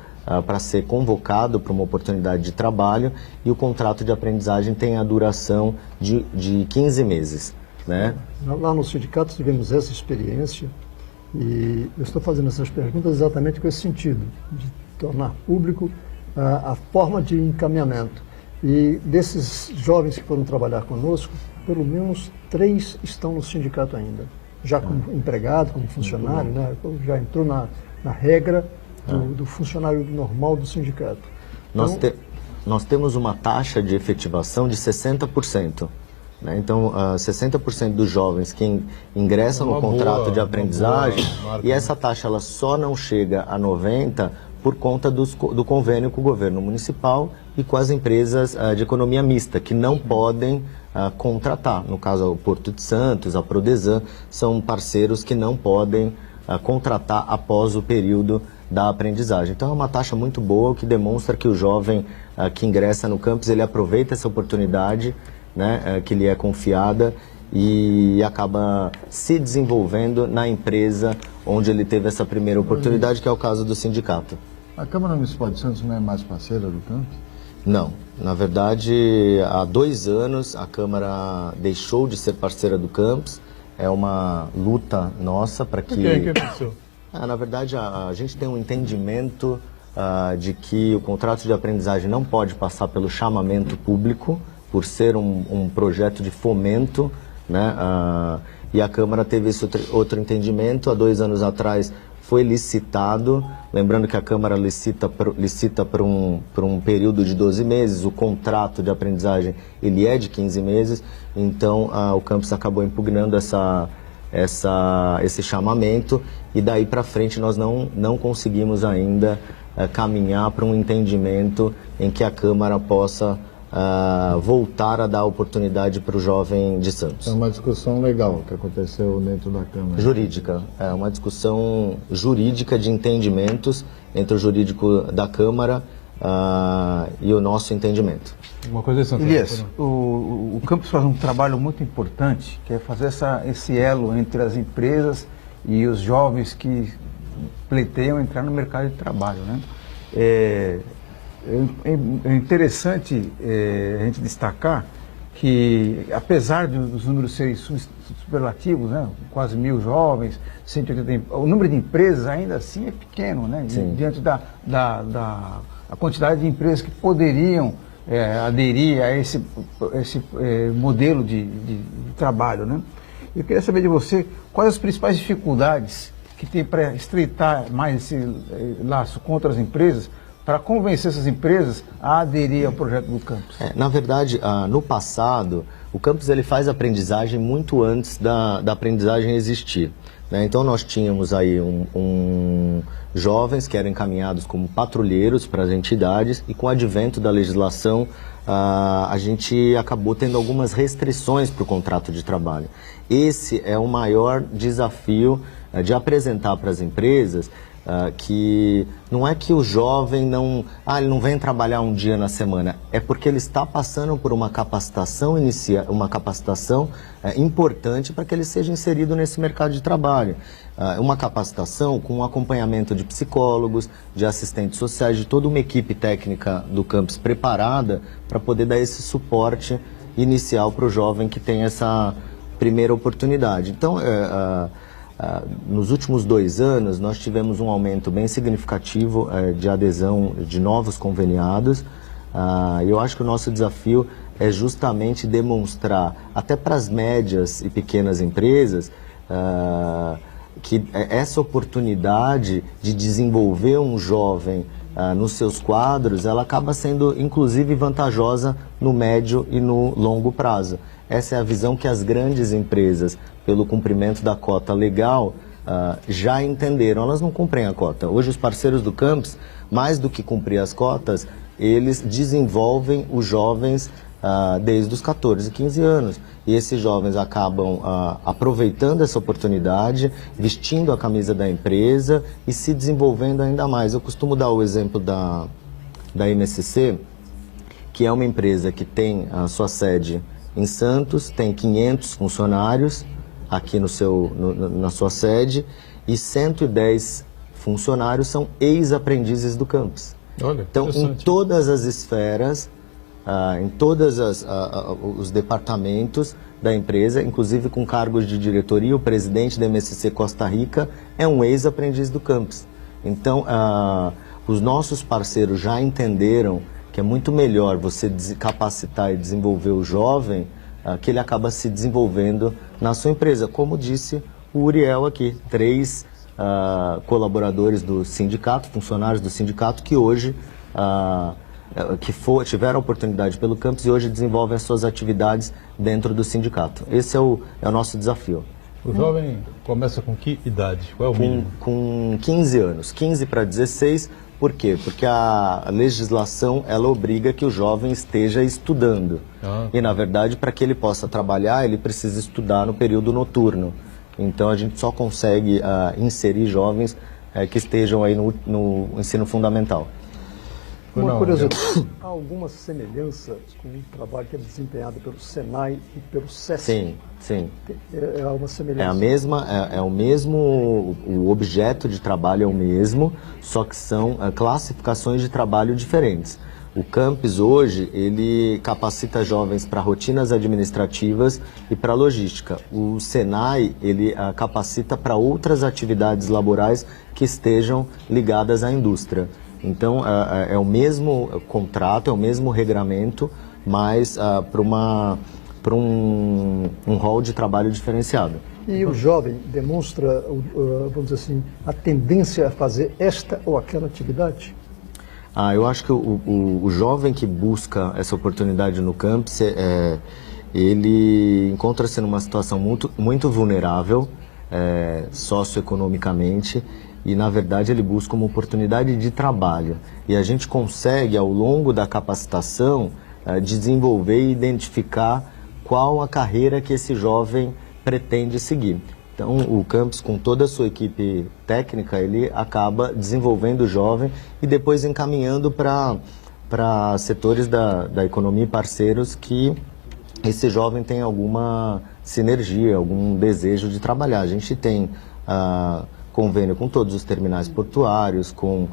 para ser convocado para uma oportunidade de trabalho e o contrato de aprendizagem tem a duração de 15 meses. Né? Lá no sindicato tivemos essa experiência e eu estou fazendo essas perguntas exatamente com esse sentido, de tornar público a forma de encaminhamento. E desses jovens que foram trabalhar conosco, pelo menos 3 estão no sindicato ainda, já como empregado, como funcionário, né? Já entrou na regra do funcionário normal do sindicato. Então, nós temos uma taxa de efetivação de 60%. Né? Então, 60% dos jovens que ingressam no contrato de aprendizagem, e essa taxa ela só não chega a 90% por conta do convênio com o governo municipal e com as empresas de economia mista, que não podem contratar. No caso, o Porto de Santos, a Prodesan, são parceiros que não podem contratar após o período da aprendizagem. Então, é uma taxa muito boa, o que demonstra que o jovem que ingressa no campus, ele aproveita essa oportunidade, né, que lhe é confiada e acaba se desenvolvendo na empresa onde ele teve essa primeira oportunidade, que é o caso do sindicato. A Câmara Municipal de Santos não é mais parceira do campus? Não. Na verdade, há 2 anos a Câmara deixou de ser parceira do campus. É uma luta nossa para que... O que aconteceu? Na verdade, a gente tem um entendimento de que o contrato de aprendizagem não pode passar pelo chamamento público, por ser um projeto de fomento, né? E a Câmara teve esse outro entendimento. Há 2 anos atrás foi licitado, lembrando que a Câmara licita por um período de 12 meses, o contrato de aprendizagem ele é de 15 meses, então o campus acabou impugnando esse chamamento e daí para frente nós não conseguimos ainda caminhar para um entendimento em que a Câmara possa voltar a dar oportunidade para o jovem de Santos. É uma discussão legal que aconteceu dentro da Câmara. Jurídica. É uma discussão jurídica de entendimentos entre o jurídico da Câmara e o nosso entendimento. Uma coisa assim, Elias, o campus faz um trabalho muito importante, que é fazer esse elo entre as empresas e os jovens que pleiteiam entrar no mercado de trabalho, né? É interessante a gente destacar que, apesar dos números serem superlativos, né, quase 1.000 jovens, 180, o número de empresas ainda assim é pequeno, né, diante da quantidade de empresas que poderiam aderir a esse modelo de trabalho, né? Eu queria saber de você quais as principais dificuldades que tem para estreitar mais esse laço contra as empresas, para convencer essas empresas a aderir ao projeto do campus. Na verdade, no passado, o campus ele faz aprendizagem muito antes da aprendizagem existir, né? Então, nós tínhamos aí jovens que eram encaminhados como patrulheiros para as entidades e com o advento da legislação, a gente acabou tendo algumas restrições para o contrato de trabalho. Esse é o maior desafio de apresentar para as empresas que não é que o jovem ele não vem trabalhar um dia na semana, é porque ele está passando por uma capacitação importante para que ele seja inserido nesse mercado de trabalho. Uma capacitação com um acompanhamento de psicólogos, de assistentes sociais, de toda uma equipe técnica do campus preparada para poder dar esse suporte inicial para o jovem que tem essa primeira oportunidade. Então, nos últimos 2 anos, nós tivemos um aumento bem significativo de adesão de novos conveniados. Eu acho que o nosso desafio é justamente demonstrar, até para as médias e pequenas empresas, que essa oportunidade de desenvolver um jovem nos seus quadros, ela acaba sendo, inclusive, vantajosa no médio e no longo prazo. Essa é a visão que as grandes empresas, pelo cumprimento da cota legal, já entenderam. Elas não cumprem a cota. Hoje, os parceiros do campus, mais do que cumprir as cotas, eles desenvolvem os jovens desde os 14, 15 anos. E esses jovens acabam aproveitando essa oportunidade, vestindo a camisa da empresa e se desenvolvendo ainda mais. Eu costumo dar o exemplo da MSC, que é uma empresa que tem a sua sede em Santos, tem 500 funcionários aqui na sua sede e 110 funcionários são ex-aprendizes do campus. Olha, então, em todas as esferas, em todos os departamentos da empresa, inclusive com cargos de diretoria, o presidente da MSC Costa Rica é um ex-aprendiz do campus. Então, os nossos parceiros já entenderam que é muito melhor você capacitar e desenvolver o jovem, que ele acaba se desenvolvendo na sua empresa. Como disse o Uriel aqui, 3 colaboradores do sindicato, funcionários do sindicato, que hoje tiveram oportunidade pelo campus e hoje desenvolvem as suas atividades dentro do sindicato. Esse é o nosso desafio. O jovem começa com que idade? Qual é o mínimo? Com 15 anos, 15 para 16. Por quê? Porque a legislação, ela obriga que o jovem esteja estudando. E, na verdade, para que ele possa trabalhar, ele precisa estudar no período noturno. Então, a gente só consegue inserir jovens que estejam aí no ensino fundamental. Uma curiosidade, há alguma semelhança com o trabalho que é desempenhado pelo Senai e pelo SESC? Sim, sim. É uma semelhança? O objeto de trabalho é o mesmo, só que são classificações de trabalho diferentes. O campus hoje, ele capacita jovens para rotinas administrativas e para logística. O Senai, ele capacita para outras atividades laborais que estejam ligadas à indústria. Então, é o mesmo contrato, é o mesmo regramento, mas para um rol de trabalho diferenciado. E o jovem demonstra, vamos dizer assim, a tendência a fazer esta ou aquela atividade? Eu acho que o jovem que busca essa oportunidade no campus, ele encontra-se numa situação muito vulnerável, socioeconomicamente, e, na verdade, ele busca uma oportunidade de trabalho. E a gente consegue, ao longo da capacitação, desenvolver e identificar qual a carreira que esse jovem pretende seguir. Então, o campus, com toda a sua equipe técnica, ele acaba desenvolvendo o jovem e depois encaminhando para setores da economia e parceiros que esse jovem tem alguma sinergia, algum desejo de trabalhar. A gente tem convênio com todos os terminais portuários, com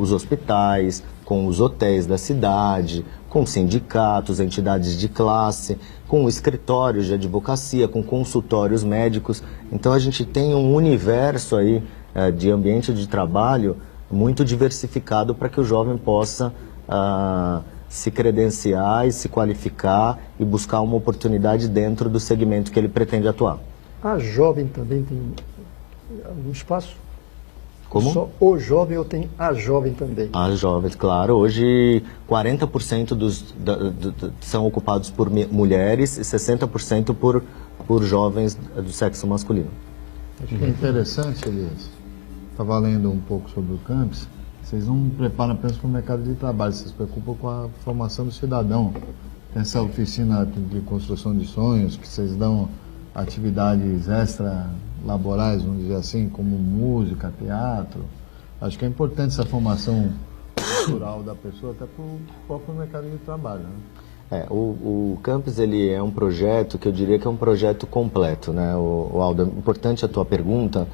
os hospitais, com os hotéis da cidade, com sindicatos, entidades de classe, com escritórios de advocacia, com consultórios médicos. Então a gente tem um universo aí de ambiente de trabalho muito diversificado para que o jovem possa se credenciar e se qualificar e buscar uma oportunidade dentro do segmento que ele pretende atuar. A jovem também tem algum espaço? Como? Só o jovem ou tem a jovem também? A jovem, claro. Hoje, 40% são ocupados por mulheres e 60% por jovens do sexo masculino. Acho que é interessante, Elias, estava lendo um pouco sobre o campus, vocês não preparam apenas para o mercado de trabalho, vocês se preocupam com a formação do cidadão. Tem essa oficina de construção de sonhos, que vocês dão atividades extra-laborais, vamos dizer assim, como música, teatro, Acho que é importante essa formação cultural da pessoa até para o próprio mercado de trabalho, né? O Campus, ele é um projeto que eu diria que é um projeto completo, né? O Aldo, é importante a tua pergunta,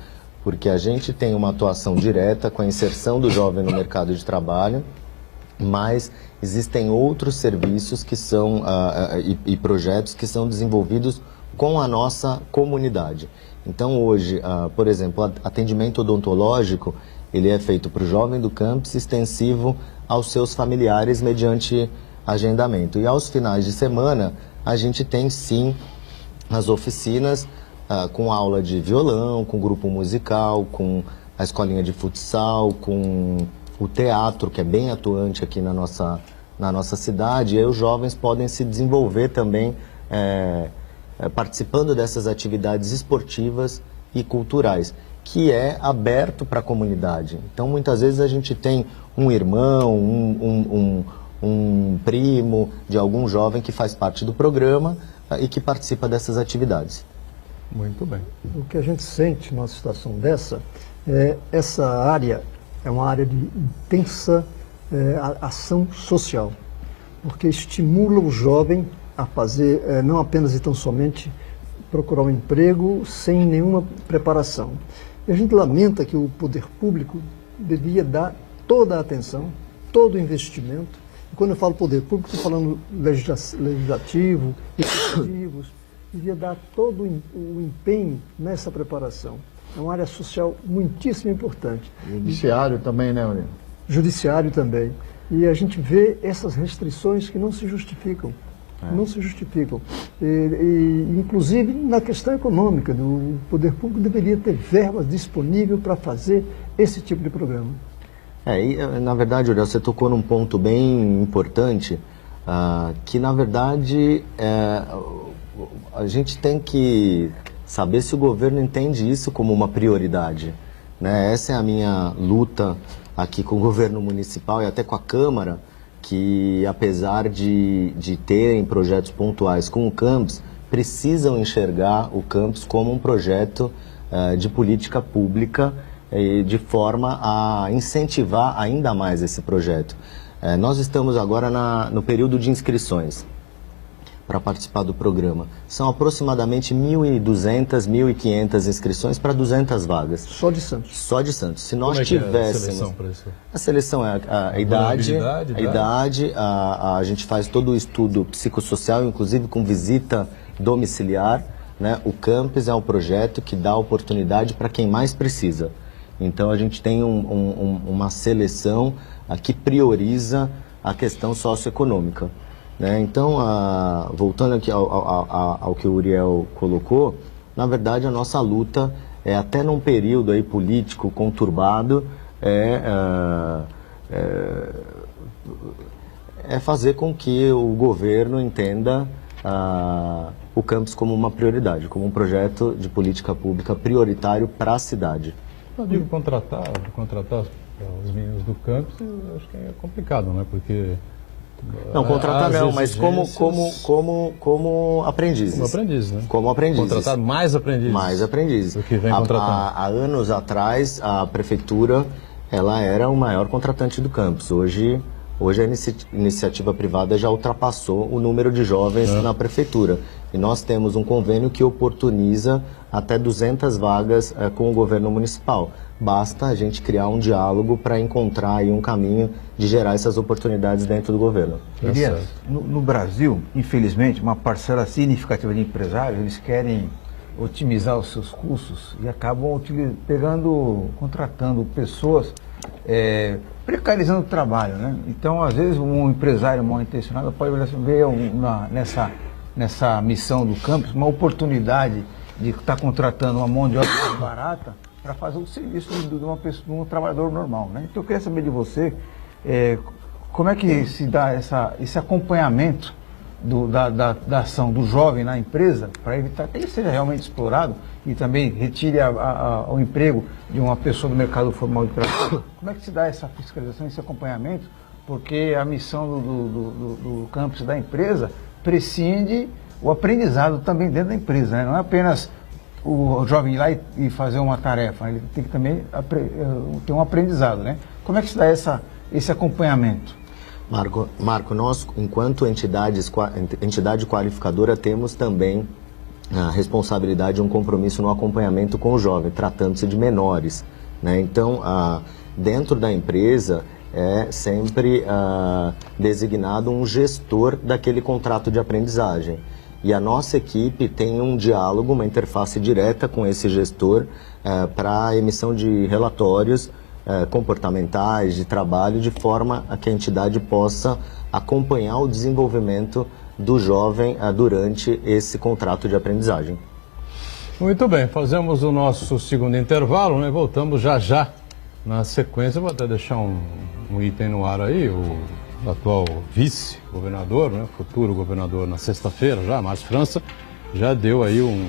porque a gente tem uma atuação direta com a inserção do jovem no mercado de trabalho, mas existem outros serviços que são, e projetos que são desenvolvidos com a nossa comunidade. Então, hoje, por exemplo, atendimento odontológico, ele é feito para o jovem do campus, extensivo aos seus familiares mediante agendamento. E aos finais de semana, a gente tem sim as oficinas com aula de violão, com grupo musical, com a escolinha de futsal, com o teatro, que é bem atuante aqui na nossa cidade. E aí os jovens podem se desenvolver também participando dessas atividades esportivas e culturais, que é aberto para a comunidade. Então, muitas vezes a gente tem um irmão, um primo de algum jovem que faz parte do programa e que participa dessas atividades. Muito bem. O que a gente sente numa situação dessa, essa área é uma área de intensa ação social, porque estimula o jovem a fazer, não apenas e tão somente procurar um emprego sem nenhuma preparação. E a gente lamenta que o poder público devia dar toda a atenção, todo o investimento. E quando eu falo poder público, estou falando legislativo, executivos, devia dar todo o empenho nessa preparação. É uma área social muitíssimo importante. Judiciário também, né, Aurélio? Judiciário também. E a gente vê essas restrições que não se justificam. Não se justificam. Inclusive, na questão econômica, o poder público deveria ter verbas disponíveis para fazer esse tipo de programa. Na verdade, Aurélio, você tocou num ponto bem importante, que, na verdade, a gente tem que saber se o governo entende isso como uma prioridade, né? Essa é a minha luta aqui com o governo municipal e até com a Câmara, que apesar de terem projetos pontuais com o campus, precisam enxergar o campus como um projeto de política pública de forma a incentivar ainda mais esse projeto. Nós estamos agora no período de inscrições para participar do programa. São aproximadamente 1.200, 1.500 inscrições para 200 vagas. Só de Santos? Só de Santos. Se nós Como tivéssemos... É a seleção para isso? A seleção é a idade, a gente faz todo o estudo psicossocial, inclusive com visita domiciliar, né? O Campus é um projeto que dá oportunidade para quem mais precisa. Então a gente tem uma seleção que prioriza a questão socioeconômica. Né? Então, voltando aqui ao que o Uriel colocou, na verdade a nossa luta é até num período aí político conturbado, fazer com que o governo entenda o campus como uma prioridade, como um projeto de política pública prioritário para a cidade. Eu digo contratar os meninos do campus, eu acho que é complicado, né? Porque... Não, contratar não, mas como aprendizes. Como aprendizes, né? Como aprendizes. Contratar mais aprendizes. Mais aprendizes. Do que vem contratando. Há anos atrás, a prefeitura, ela era o maior contratante do campus. Hoje a iniciativa privada já ultrapassou o número de jovens na prefeitura. E nós temos um convênio que oportuniza até 200 vagas com o governo municipal. Basta a gente criar um diálogo para encontrar aí um caminho de gerar essas oportunidades dentro do governo. Elias, no Brasil, infelizmente, uma parcela significativa de empresários, eles querem otimizar os seus custos e acabam contratando pessoas, precarizando o trabalho, né? Então, às vezes, um empresário mal intencionado pode ver nessa missão do campus uma oportunidade de estar contratando uma mão de obra barata para fazer o serviço de um trabalhador normal, né? Então eu queria saber de você como é que se dá esse acompanhamento da ação do jovem na empresa para evitar que ele seja realmente explorado e também retire o emprego de uma pessoa do mercado formal de trabalho. Como é que se dá essa fiscalização, esse acompanhamento? Porque a missão do campus da empresa prescinde o aprendizado também dentro da empresa, né? Não é apenas o jovem ir lá e fazer uma tarefa, ele tem que também ter um aprendizado, né? Como é que se dá esse acompanhamento? Marco, nós, enquanto entidade qualificadora, temos também a responsabilidade e um compromisso no acompanhamento com o jovem, tratando-se de menores, né? Então, dentro da empresa é sempre designado um gestor daquele contrato de aprendizagem. E a nossa equipe tem um diálogo, uma interface direta com esse gestor para a emissão de relatórios comportamentais, de trabalho, de forma a que a entidade possa acompanhar o desenvolvimento do jovem durante esse contrato de aprendizagem. Muito bem, fazemos o nosso segundo intervalo, né? Voltamos já. Na sequência, vou até deixar um item no ar aí, o atual vice-governador, né? Futuro governador, na sexta-feira já, Márcio França, já deu aí um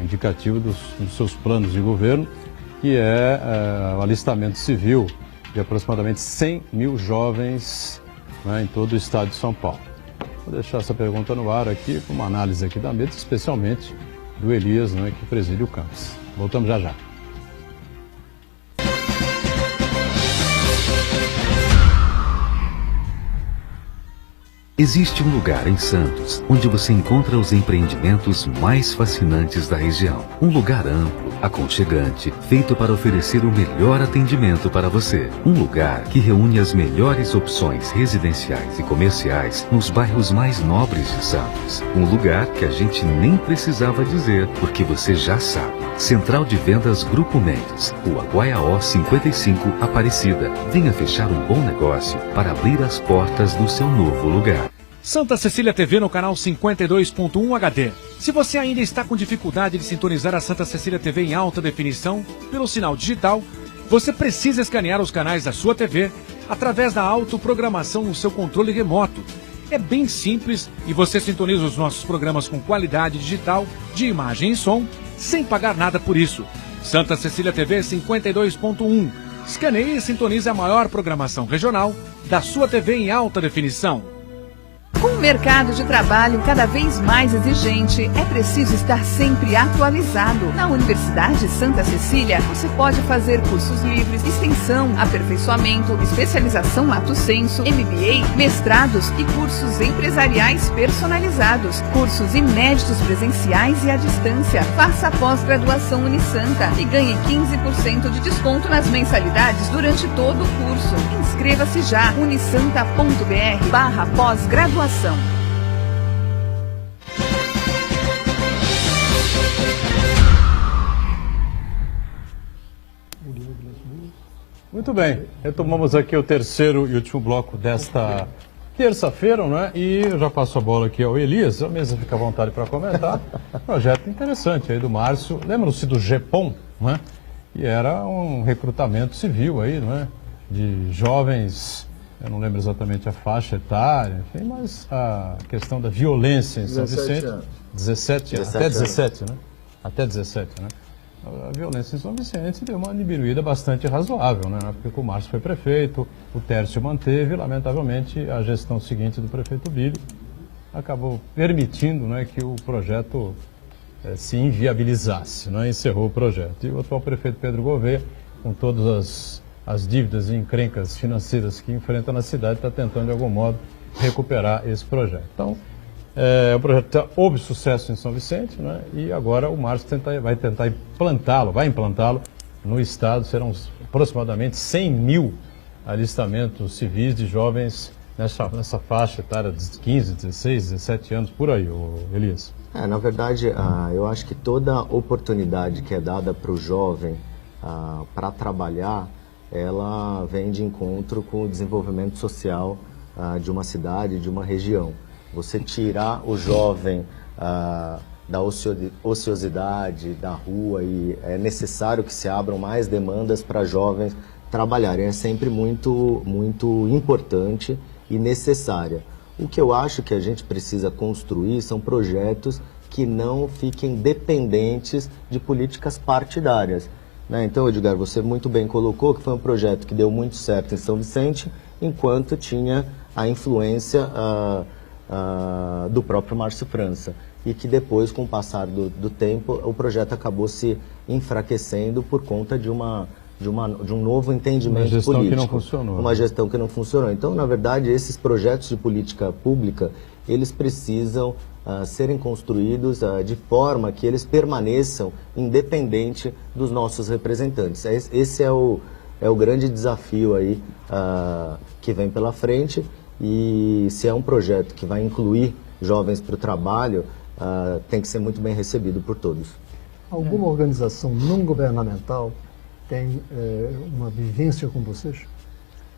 indicativo dos seus planos de governo, que é o alistamento civil de aproximadamente 100 mil jovens, né, em todo o estado de São Paulo. Vou deixar essa pergunta no ar aqui, com uma análise aqui da mesa, especialmente do Elias, né, que preside o campus. Voltamos já. Existe um lugar em Santos onde você encontra os empreendimentos mais fascinantes da região. Um lugar amplo, aconchegante, feito para oferecer o melhor atendimento para você. Um lugar que reúne as melhores opções residenciais e comerciais nos bairros mais nobres de Santos. Um lugar que a gente nem precisava dizer, porque você já sabe. Central de Vendas Grupo Mendes, Rua Guaiaó 55, Aparecida. Venha fechar um bom negócio para abrir as portas do seu novo lugar. Santa Cecília TV no canal 52.1 HD. Se você ainda está com dificuldade de sintonizar a Santa Cecília TV em alta definição pelo sinal digital, você precisa escanear os canais da sua TV através da autoprogramação no seu controle remoto. É bem simples e você sintoniza os nossos programas com qualidade digital, de imagem e som, sem pagar nada por isso. Santa Cecília TV 52.1. Escaneie e sintonize a maior programação regional da sua TV em alta definição. Com o mercado de trabalho cada vez mais exigente, é preciso estar sempre atualizado. Na Universidade Santa Cecília, você pode fazer cursos livres, extensão, aperfeiçoamento, especialização lato sensu, MBA, mestrados e cursos empresariais personalizados, cursos inéditos presenciais e à distância. Faça a pós-graduação Unisanta e ganhe 15% de desconto nas mensalidades durante todo o curso. Inscreva-se já, unisanta.br/pós-graduação. Muito bem, retomamos aqui o terceiro e último bloco desta terça-feira, né? E eu já passo a bola aqui ao Elias, a mesa fica à vontade para comentar. Projeto interessante aí do Márcio, lembram-se do GEPOM, né? E era um recrutamento civil aí, não é? De jovens. Eu não lembro exatamente a faixa etária, enfim, mas a questão da violência em São Vicente. 17 anos. Até 17, né? Até 17, né? A violência em São Vicente deu uma diminuída bastante razoável, né? Porque o Márcio foi prefeito, o Tércio manteve, lamentavelmente a gestão seguinte do prefeito Bílio acabou permitindo, né, que o projeto se inviabilizasse, né? Encerrou o projeto. E o atual prefeito Pedro Gouveia, com todas as dívidas e encrencas financeiras que enfrenta na cidade, está tentando, de algum modo, recuperar esse projeto. Então, o projeto houve sucesso em São Vicente, né? E agora o Márcio vai tentar implantá-lo no estado. Serão aproximadamente 100 mil alistamentos civis de jovens nessa faixa etária de 15, 16, 17 anos, por aí, Elias. Na verdade, eu acho que toda oportunidade que é dada para o jovem para trabalhar, ela vem de encontro com o desenvolvimento social de uma cidade, de uma região. Você tirar o jovem da ociosidade, da rua, e é necessário que se abram mais demandas para jovens trabalharem. É sempre muito, muito importante e necessária. O que eu acho que a gente precisa construir são projetos que não fiquem dependentes de políticas partidárias. Então, Edgar, você muito bem colocou que foi um projeto que deu muito certo em São Vicente, enquanto tinha a influência do próprio Márcio França. e que depois, com o passar do tempo, o projeto acabou se enfraquecendo por conta de um novo entendimento uma gestão político. Que não funcionou. Uma gestão que não funcionou. Então, na verdade, esses projetos de política pública, eles precisam serem construídos de forma que eles permaneçam independente dos nossos representantes. Esse é o grande desafio aí que vem pela frente, e se é um projeto que vai incluir jovens para o trabalho, tem que ser muito bem recebido por todos. Alguma organização não governamental tem uma vivência com vocês?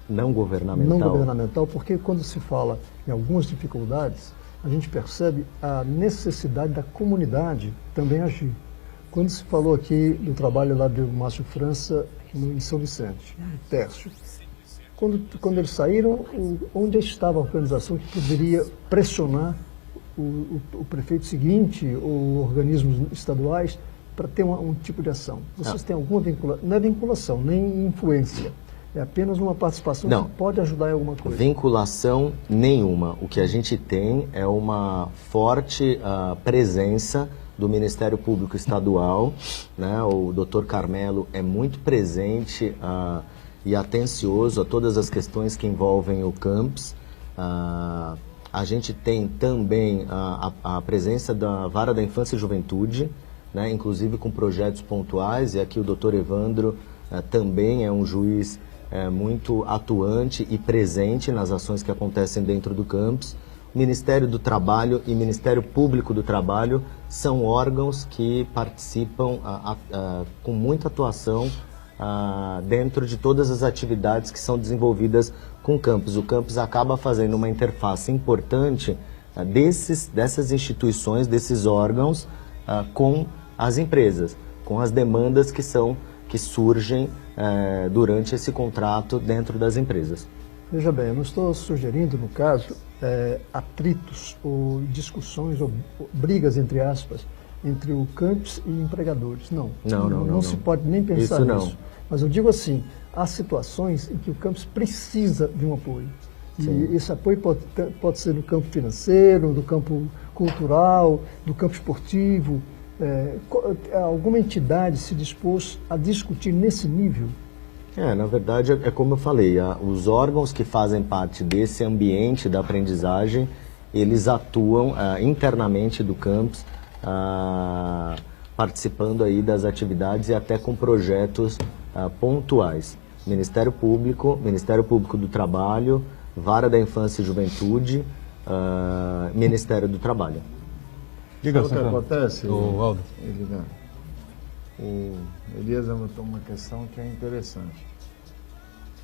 Não governamental? Não governamental, porque quando se fala em algumas dificuldades, a gente percebe a necessidade da comunidade também agir. Quando se falou aqui do trabalho lá do Márcio França em São Vicente, no Tércio, quando eles saíram, onde estava a organização que poderia pressionar o prefeito seguinte ou organismos estaduais para ter um tipo de ação? Vocês têm alguma vinculação? Não é vinculação, nem influência. É apenas uma participação que pode ajudar em alguma coisa. Vinculação nenhuma. O que a gente tem é uma forte presença do Ministério Público Estadual, né? O Dr. Carmelo é muito presente e atencioso a todas as questões que envolvem o campus. A gente tem também a presença da Vara da Infância e Juventude, né? Inclusive com projetos pontuais, e aqui o Dr. Evandro também é um juiz muito atuante e presente nas ações que acontecem dentro do campus. O Ministério do Trabalho e Ministério Público do Trabalho são órgãos que participam com muita atuação dentro de todas as atividades que são desenvolvidas com o campus. O campus acaba fazendo uma interface importante dessas instituições, desses órgãos, com as empresas, com as demandas que surgem durante esse contrato dentro das empresas. Veja bem, eu não estou sugerindo, no caso, atritos ou discussões ou brigas, entre aspas, entre o campus e empregadores. Não se pode nem pensar nisso. Mas eu digo assim, há situações em que o campus precisa de um apoio. Sim. E esse apoio pode ser no campo financeiro, do campo cultural, do campo esportivo. Alguma entidade se dispôs a discutir nesse nível? Na verdade, é como eu falei, os órgãos que fazem parte desse ambiente da aprendizagem, eles atuam internamente do campus, participando aí das atividades e até com projetos pontuais. Ministério Público do Trabalho, Vara da Infância e Juventude, Ministério do Trabalho. Diga o que acontece, Aldo. O Elias levantou uma questão que é interessante,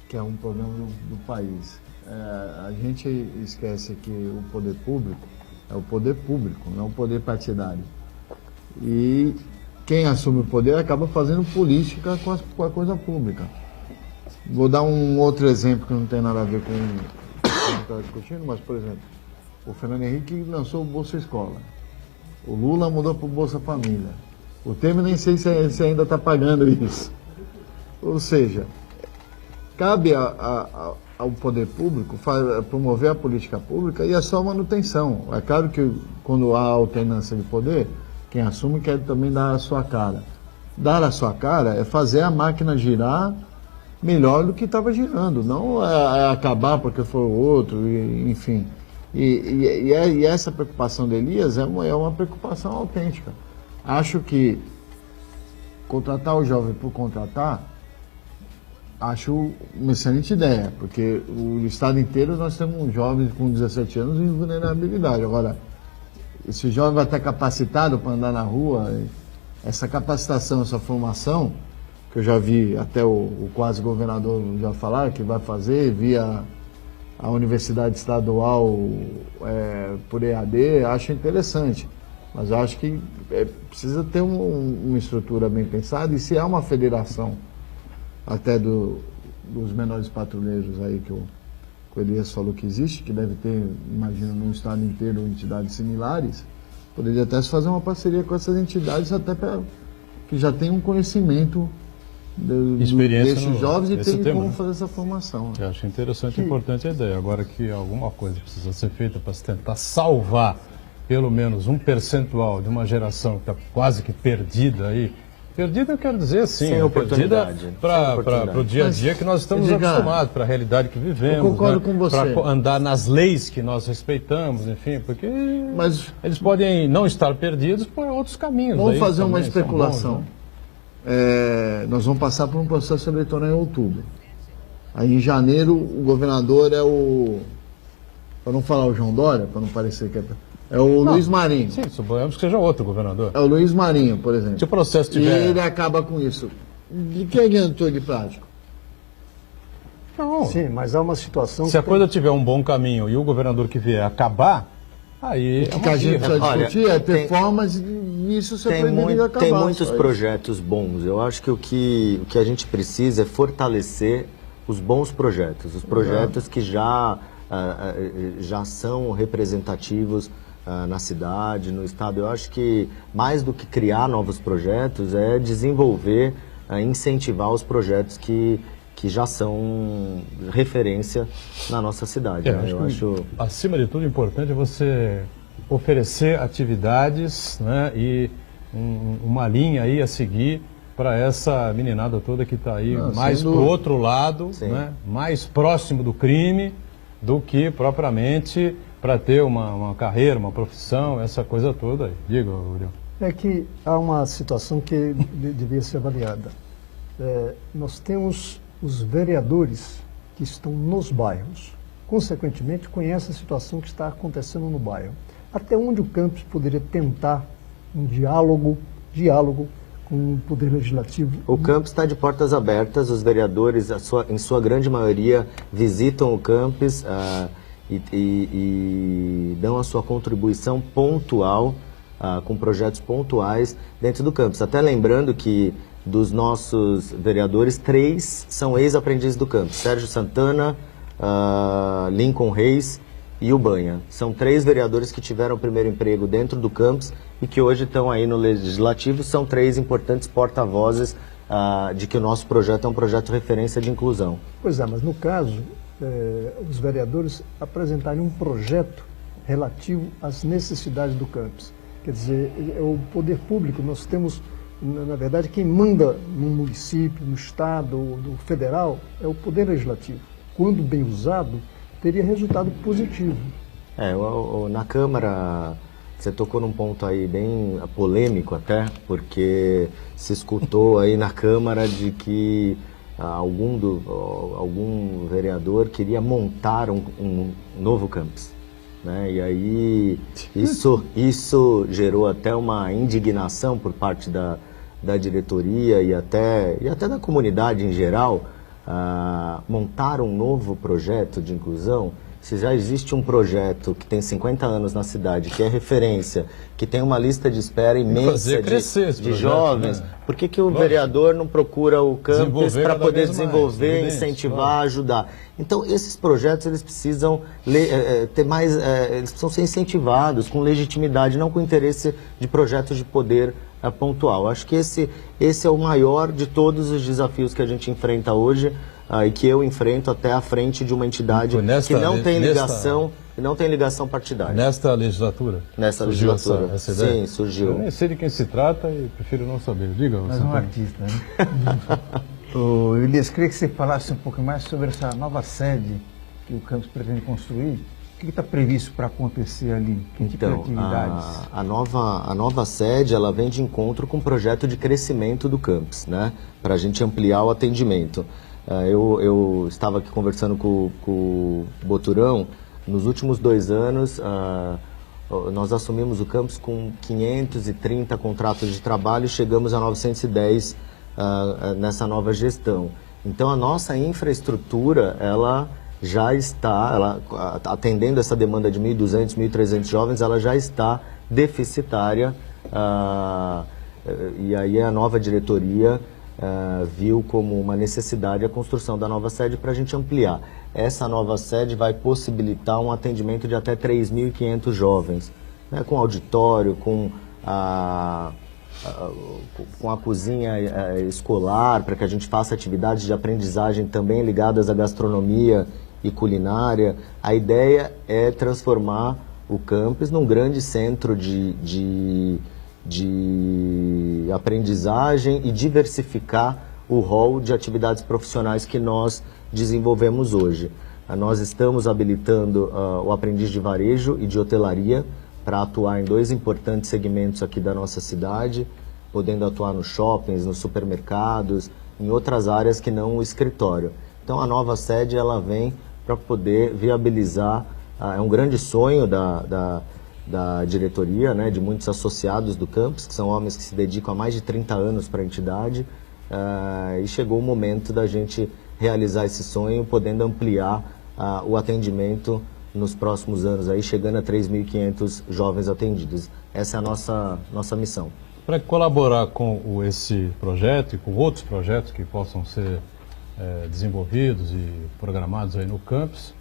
que é um problema do país. A gente esquece que o poder público é o poder público, não o poder partidário. E quem assume o poder acaba fazendo política com a coisa pública. Vou dar um outro exemplo que não tem nada a ver com o que a gente está discutindo, mas, por exemplo, o Fernando Henrique lançou o Bolsa Escola. O Lula mudou para o Bolsa Família. O Temer nem sei se ainda está pagando isso. Ou seja, cabe ao poder público promover a política pública e a sua manutenção. É claro que quando há alternância de poder, quem assume quer também dar a sua cara. Dar a sua cara é fazer a máquina girar melhor do que estava girando, não é acabar porque foi o outro, enfim. E essa preocupação de Elias é uma preocupação autêntica. Acho que contratar o jovem por contratar, acho uma excelente ideia, porque o estado inteiro nós temos jovens com 17 anos em vulnerabilidade. Agora, esse jovem vai estar capacitado para andar na rua, essa capacitação, essa formação, que eu já vi até o quase governador já falar que vai fazer via a Universidade Estadual por EAD, acho interessante. Mas eu acho que precisa ter uma estrutura bem pensada, e se há uma federação até dos menores patrulheiros aí que o Elias falou que existe, que deve ter, imagino, no estado inteiro entidades similares, poderia até se fazer uma parceria com essas entidades, até para que já tenham um conhecimento desses jovens e tenham como fazer essa formação. Eu acho interessante e importante a ideia. Agora que alguma coisa precisa ser feita para se tentar salvar pelo menos um percentual de uma geração que está quase que perdida aí. Perdida eu quero dizer assim, Sem oportunidade. Para o dia a dia que nós estamos acostumados, para a realidade que vivemos. Eu concordo com você. Para andar nas leis que nós respeitamos, enfim, porque eles podem não estar perdidos por outros caminhos. Vamos fazer uma também especulação. Bons, né? Nós vamos passar por um processo eleitoral em outubro. Aí em janeiro o governador é o... Para não falar o João Dória, para não parecer que é o Luiz Marinho. Sim, suponhamos que seja outro governador. É o Luiz Marinho, por exemplo. Se o processo tiver... E ele acaba com isso. De que adiantou de prático? Não. Sim, mas há uma situação... Se a coisa tiver um bom caminho e o governador que vier acabar, aí O que a gente precisa discutir é performance e isso você pode acabar. Tem muitos projetos bons. Eu acho que o que a gente precisa é fortalecer os bons projetos. Os projetos que já são representativos na cidade, no estado. Eu acho que mais do que criar novos projetos é desenvolver, incentivar os projetos que já são referência na nossa cidade. Acima de tudo, o importante é você oferecer atividades, né, e uma linha aí a seguir para essa meninada toda que está aí mais para o outro lado, né, mais próximo do crime do que propriamente para ter uma carreira, uma profissão, essa coisa toda aí. Diga, Uriel. É que há uma situação que devia ser avaliada. Nós temos os vereadores que estão nos bairros, consequentemente conhecem a situação que está acontecendo no bairro. Até onde o campus poderia tentar um diálogo com o Poder Legislativo? O campus está de portas abertas, os vereadores, em sua grande maioria, visitam o campus e dão a sua contribuição pontual, com projetos pontuais dentro do campus. Até lembrando que dos nossos vereadores, 3 são ex-aprendizes do campus. Sérgio Santana, Lincoln Reis e Ubanha. São 3 vereadores que tiveram o primeiro emprego dentro do campus e que hoje estão aí no Legislativo. São 3 importantes porta-vozes de que o nosso projeto é um projeto de referência de inclusão. Pois é, mas no caso, os vereadores apresentarem um projeto relativo às necessidades do campus. Quer dizer, o poder público, nós temos, na verdade, quem manda no município, no estado, no federal, é o Poder Legislativo. Quando bem usado, teria resultado positivo. Na Câmara, você tocou num ponto aí bem polêmico até, porque se escutou aí na Câmara de que algum vereador queria montar um novo campus. Né? E aí isso gerou até uma indignação por parte da diretoria e até da comunidade em geral. Montar um novo projeto de inclusão, se já existe um projeto que tem 50 anos na cidade, que é referência, que tem uma lista de espera imensa de jovens, né? Por que o vereador não procura o campus para poder desenvolver, incentivar, ajudar? Então, esses projetos, eles precisam ter mais, eles precisam ser incentivados com legitimidade, não com interesse de projetos de poder pontual. Acho que esse é o maior de todos os desafios que a gente enfrenta hoje e que eu enfrento até à frente de uma entidade que não tem ligação partidária. Nesta legislatura? Nesta legislatura, essa ideia? Sim, surgiu. Eu nem sei de quem se trata e prefiro não saber. Diga, mas um artista, né? Elias, queria que você falasse um pouco mais sobre essa nova sede que o campus pretende construir. O que está previsto para acontecer ali? Que tipo de atividades? A nova sede, ela vem de encontro com um projeto de crescimento do campus, né? Para a gente ampliar o atendimento. Eu estava aqui conversando com o Boturão. Nos últimos 2 anos, nós assumimos o campus com 530 contratos de trabalho e chegamos a 910 nessa nova gestão. Então, a nossa infraestrutura, ela já está, atendendo essa demanda de 1.200, 1.300 jovens, ela já está deficitária. E aí a nova diretoria viu como uma necessidade a construção da nova sede para a gente ampliar. Essa nova sede vai possibilitar um atendimento de até 3.500 jovens, né, com auditório, com a cozinha escolar, para que a gente faça atividades de aprendizagem também ligadas à gastronomia e culinária. A ideia é transformar o campus num grande centro de aprendizagem e diversificar o rol de atividades profissionais que nós desenvolvemos hoje. Nós estamos habilitando o aprendiz de varejo e de hotelaria para atuar em 2 importantes segmentos aqui da nossa cidade, podendo atuar nos shoppings, nos supermercados, em outras áreas que não o escritório. Então a nova sede ela vem para poder viabilizar, é um grande sonho da diretoria, né, de muitos associados do campus, que são homens que se dedicam há mais de 30 anos para a entidade, e chegou o momento da gente realizar esse sonho, podendo ampliar o atendimento nos próximos anos, aí, chegando a 3.500 jovens atendidos. Essa é a nossa missão. Para colaborar com esse projeto e com outros projetos que possam ser desenvolvidos e programados aí no campus,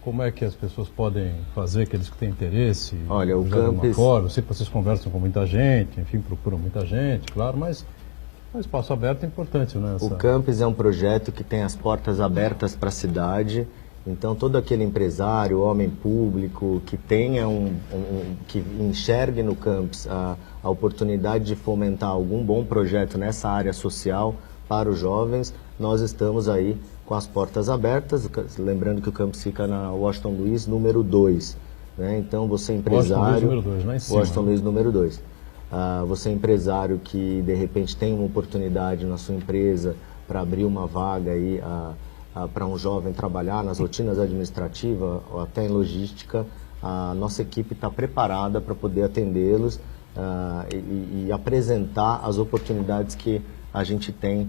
como é que as pessoas podem fazer, aqueles que têm interesse? Olha, o campus... Eu sei que vocês conversam com muita gente, enfim, procuram muita gente, claro, mas o espaço aberto é importante, né? O campus é um projeto que tem as portas abertas para a cidade, então todo aquele empresário, homem público, que tenha que enxergue no campus a oportunidade de fomentar algum bom projeto nessa área social para os jovens, nós estamos aí com as portas abertas, lembrando que o campus fica na Washington Luiz, número 2. Né? Então, você é empresário... Washington Luiz, número 2, lá em cima. Washington Luiz, número 2. Você é empresário que, de repente, tem uma oportunidade na sua empresa para abrir uma vaga aí para um jovem trabalhar nas rotinas administrativas ou até em logística, a nossa equipe está preparada para poder atendê-los e apresentar as oportunidades que a gente tem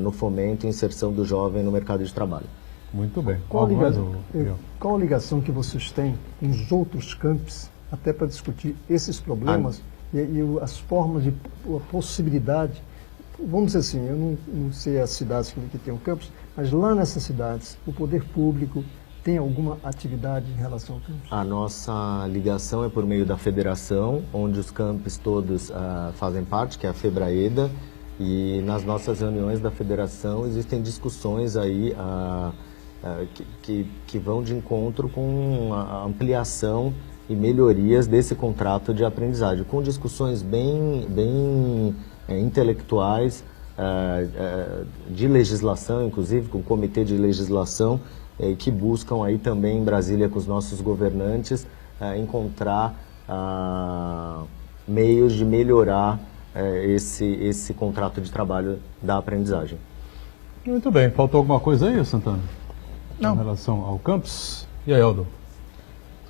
no fomento e inserção do jovem no mercado de trabalho. Muito bem. Qual a ligação que vocês têm com os outros campos, até para discutir esses problemas e as formas de a possibilidade? Vamos dizer assim, eu não sei as cidades que têm um campus, mas lá nessas cidades, o poder público tem alguma atividade em relação ao campus? A nossa ligação é por meio da federação, onde os campos todos fazem parte, que é a FEBRAEDA, e nas nossas reuniões da federação existem discussões aí que vão de encontro com a ampliação e melhorias desse contrato de aprendizagem, com discussões bem intelectuais, de legislação, inclusive com o comitê de legislação, que buscam aí também em Brasília com os nossos governantes encontrar meios de melhorar esse contrato de trabalho da aprendizagem. Muito bem. Faltou alguma coisa aí, Santana? Não. Em relação ao campus? E aí, Aldo?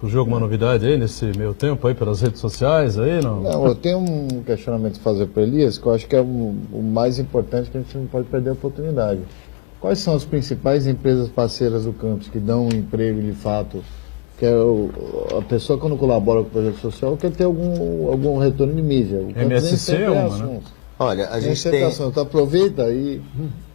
Surgiu alguma novidade aí nesse meio tempo aí pelas redes sociais aí? Não, eu tenho um questionamento a fazer para Elias, que eu acho que é o mais importante, que a gente não pode perder a oportunidade. Quais são as principais empresas parceiras do campus que dão um emprego de fato? Que a pessoa, quando colabora com o projeto social, quer ter algum retorno de mídia. O MSC é uma, né? Olha, a gente tem... Então aproveita e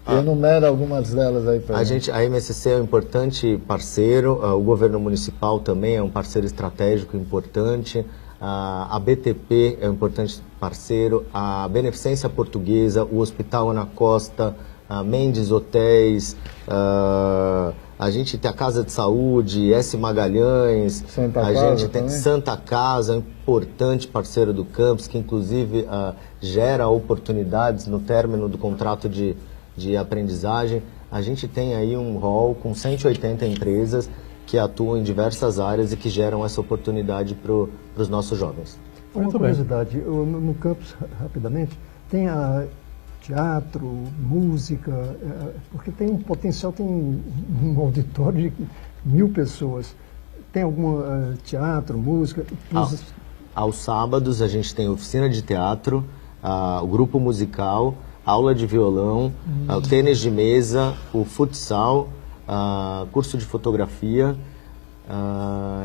enumera algumas delas aí para gente. A MSC é um importante parceiro, o governo municipal também é um parceiro estratégico importante, a BTP é um importante parceiro, a Beneficência Portuguesa, o Hospital Ana Costa, a Mendes Hotéis, a gente tem a Casa de Saúde, S. Magalhães, a gente tem Santa Casa, um importante parceiro do campus, que inclusive gera oportunidades no término do contrato de aprendizagem. A gente tem aí um rol com 180 empresas que atuam em diversas áreas e que geram essa oportunidade para os nossos jovens. Uma curiosidade, no campus, rapidamente, tem teatro, música, porque tem um potencial, tem um auditório de 1.000 pessoas. Tem algum teatro, música? Aos sábados a gente tem oficina de teatro, o grupo musical, aula de violão, o tênis de mesa, o futsal, curso de fotografia.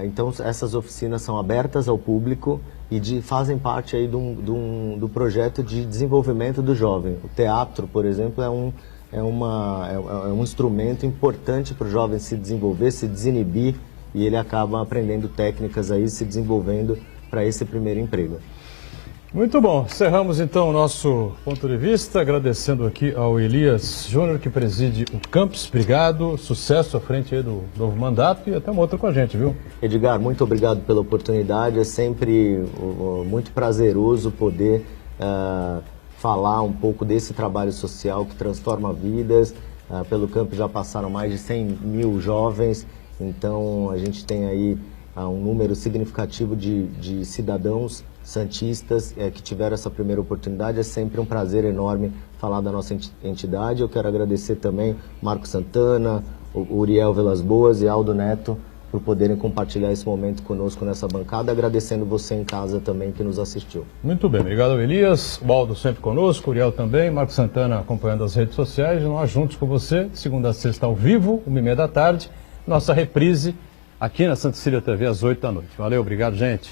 Então essas oficinas são abertas ao público e fazem parte aí do projeto de desenvolvimento do jovem. O teatro, por exemplo, é um instrumento importante para o jovem se desenvolver, se desinibir, e ele acaba aprendendo técnicas aí, se desenvolvendo para esse primeiro emprego. Muito bom, encerramos então o nosso ponto de vista, agradecendo aqui ao Elias Júnior, que preside o campus. Obrigado, sucesso à frente aí do novo mandato e até uma outra com a gente, viu? Edgar, muito obrigado pela oportunidade, é sempre muito prazeroso poder falar um pouco desse trabalho social que transforma vidas. Pelo campus já passaram mais de 100 mil jovens, então a gente tem aí um número significativo de cidadãos santistas que tiveram essa primeira oportunidade. É sempre um prazer enorme falar da nossa entidade. Eu quero agradecer também Marco Santana, o Uriel Vilas Boas e Aldo Neto por poderem compartilhar esse momento conosco nessa bancada, agradecendo você em casa também que nos assistiu. Muito bem, obrigado ao Elias, o Aldo sempre conosco, o Uriel também, Marco Santana acompanhando as redes sociais, e nós juntos com você, segunda a sexta ao vivo, 1h30 da tarde, nossa reprise aqui na Santa Cecília TV às 8 da noite. Valeu, obrigado, gente.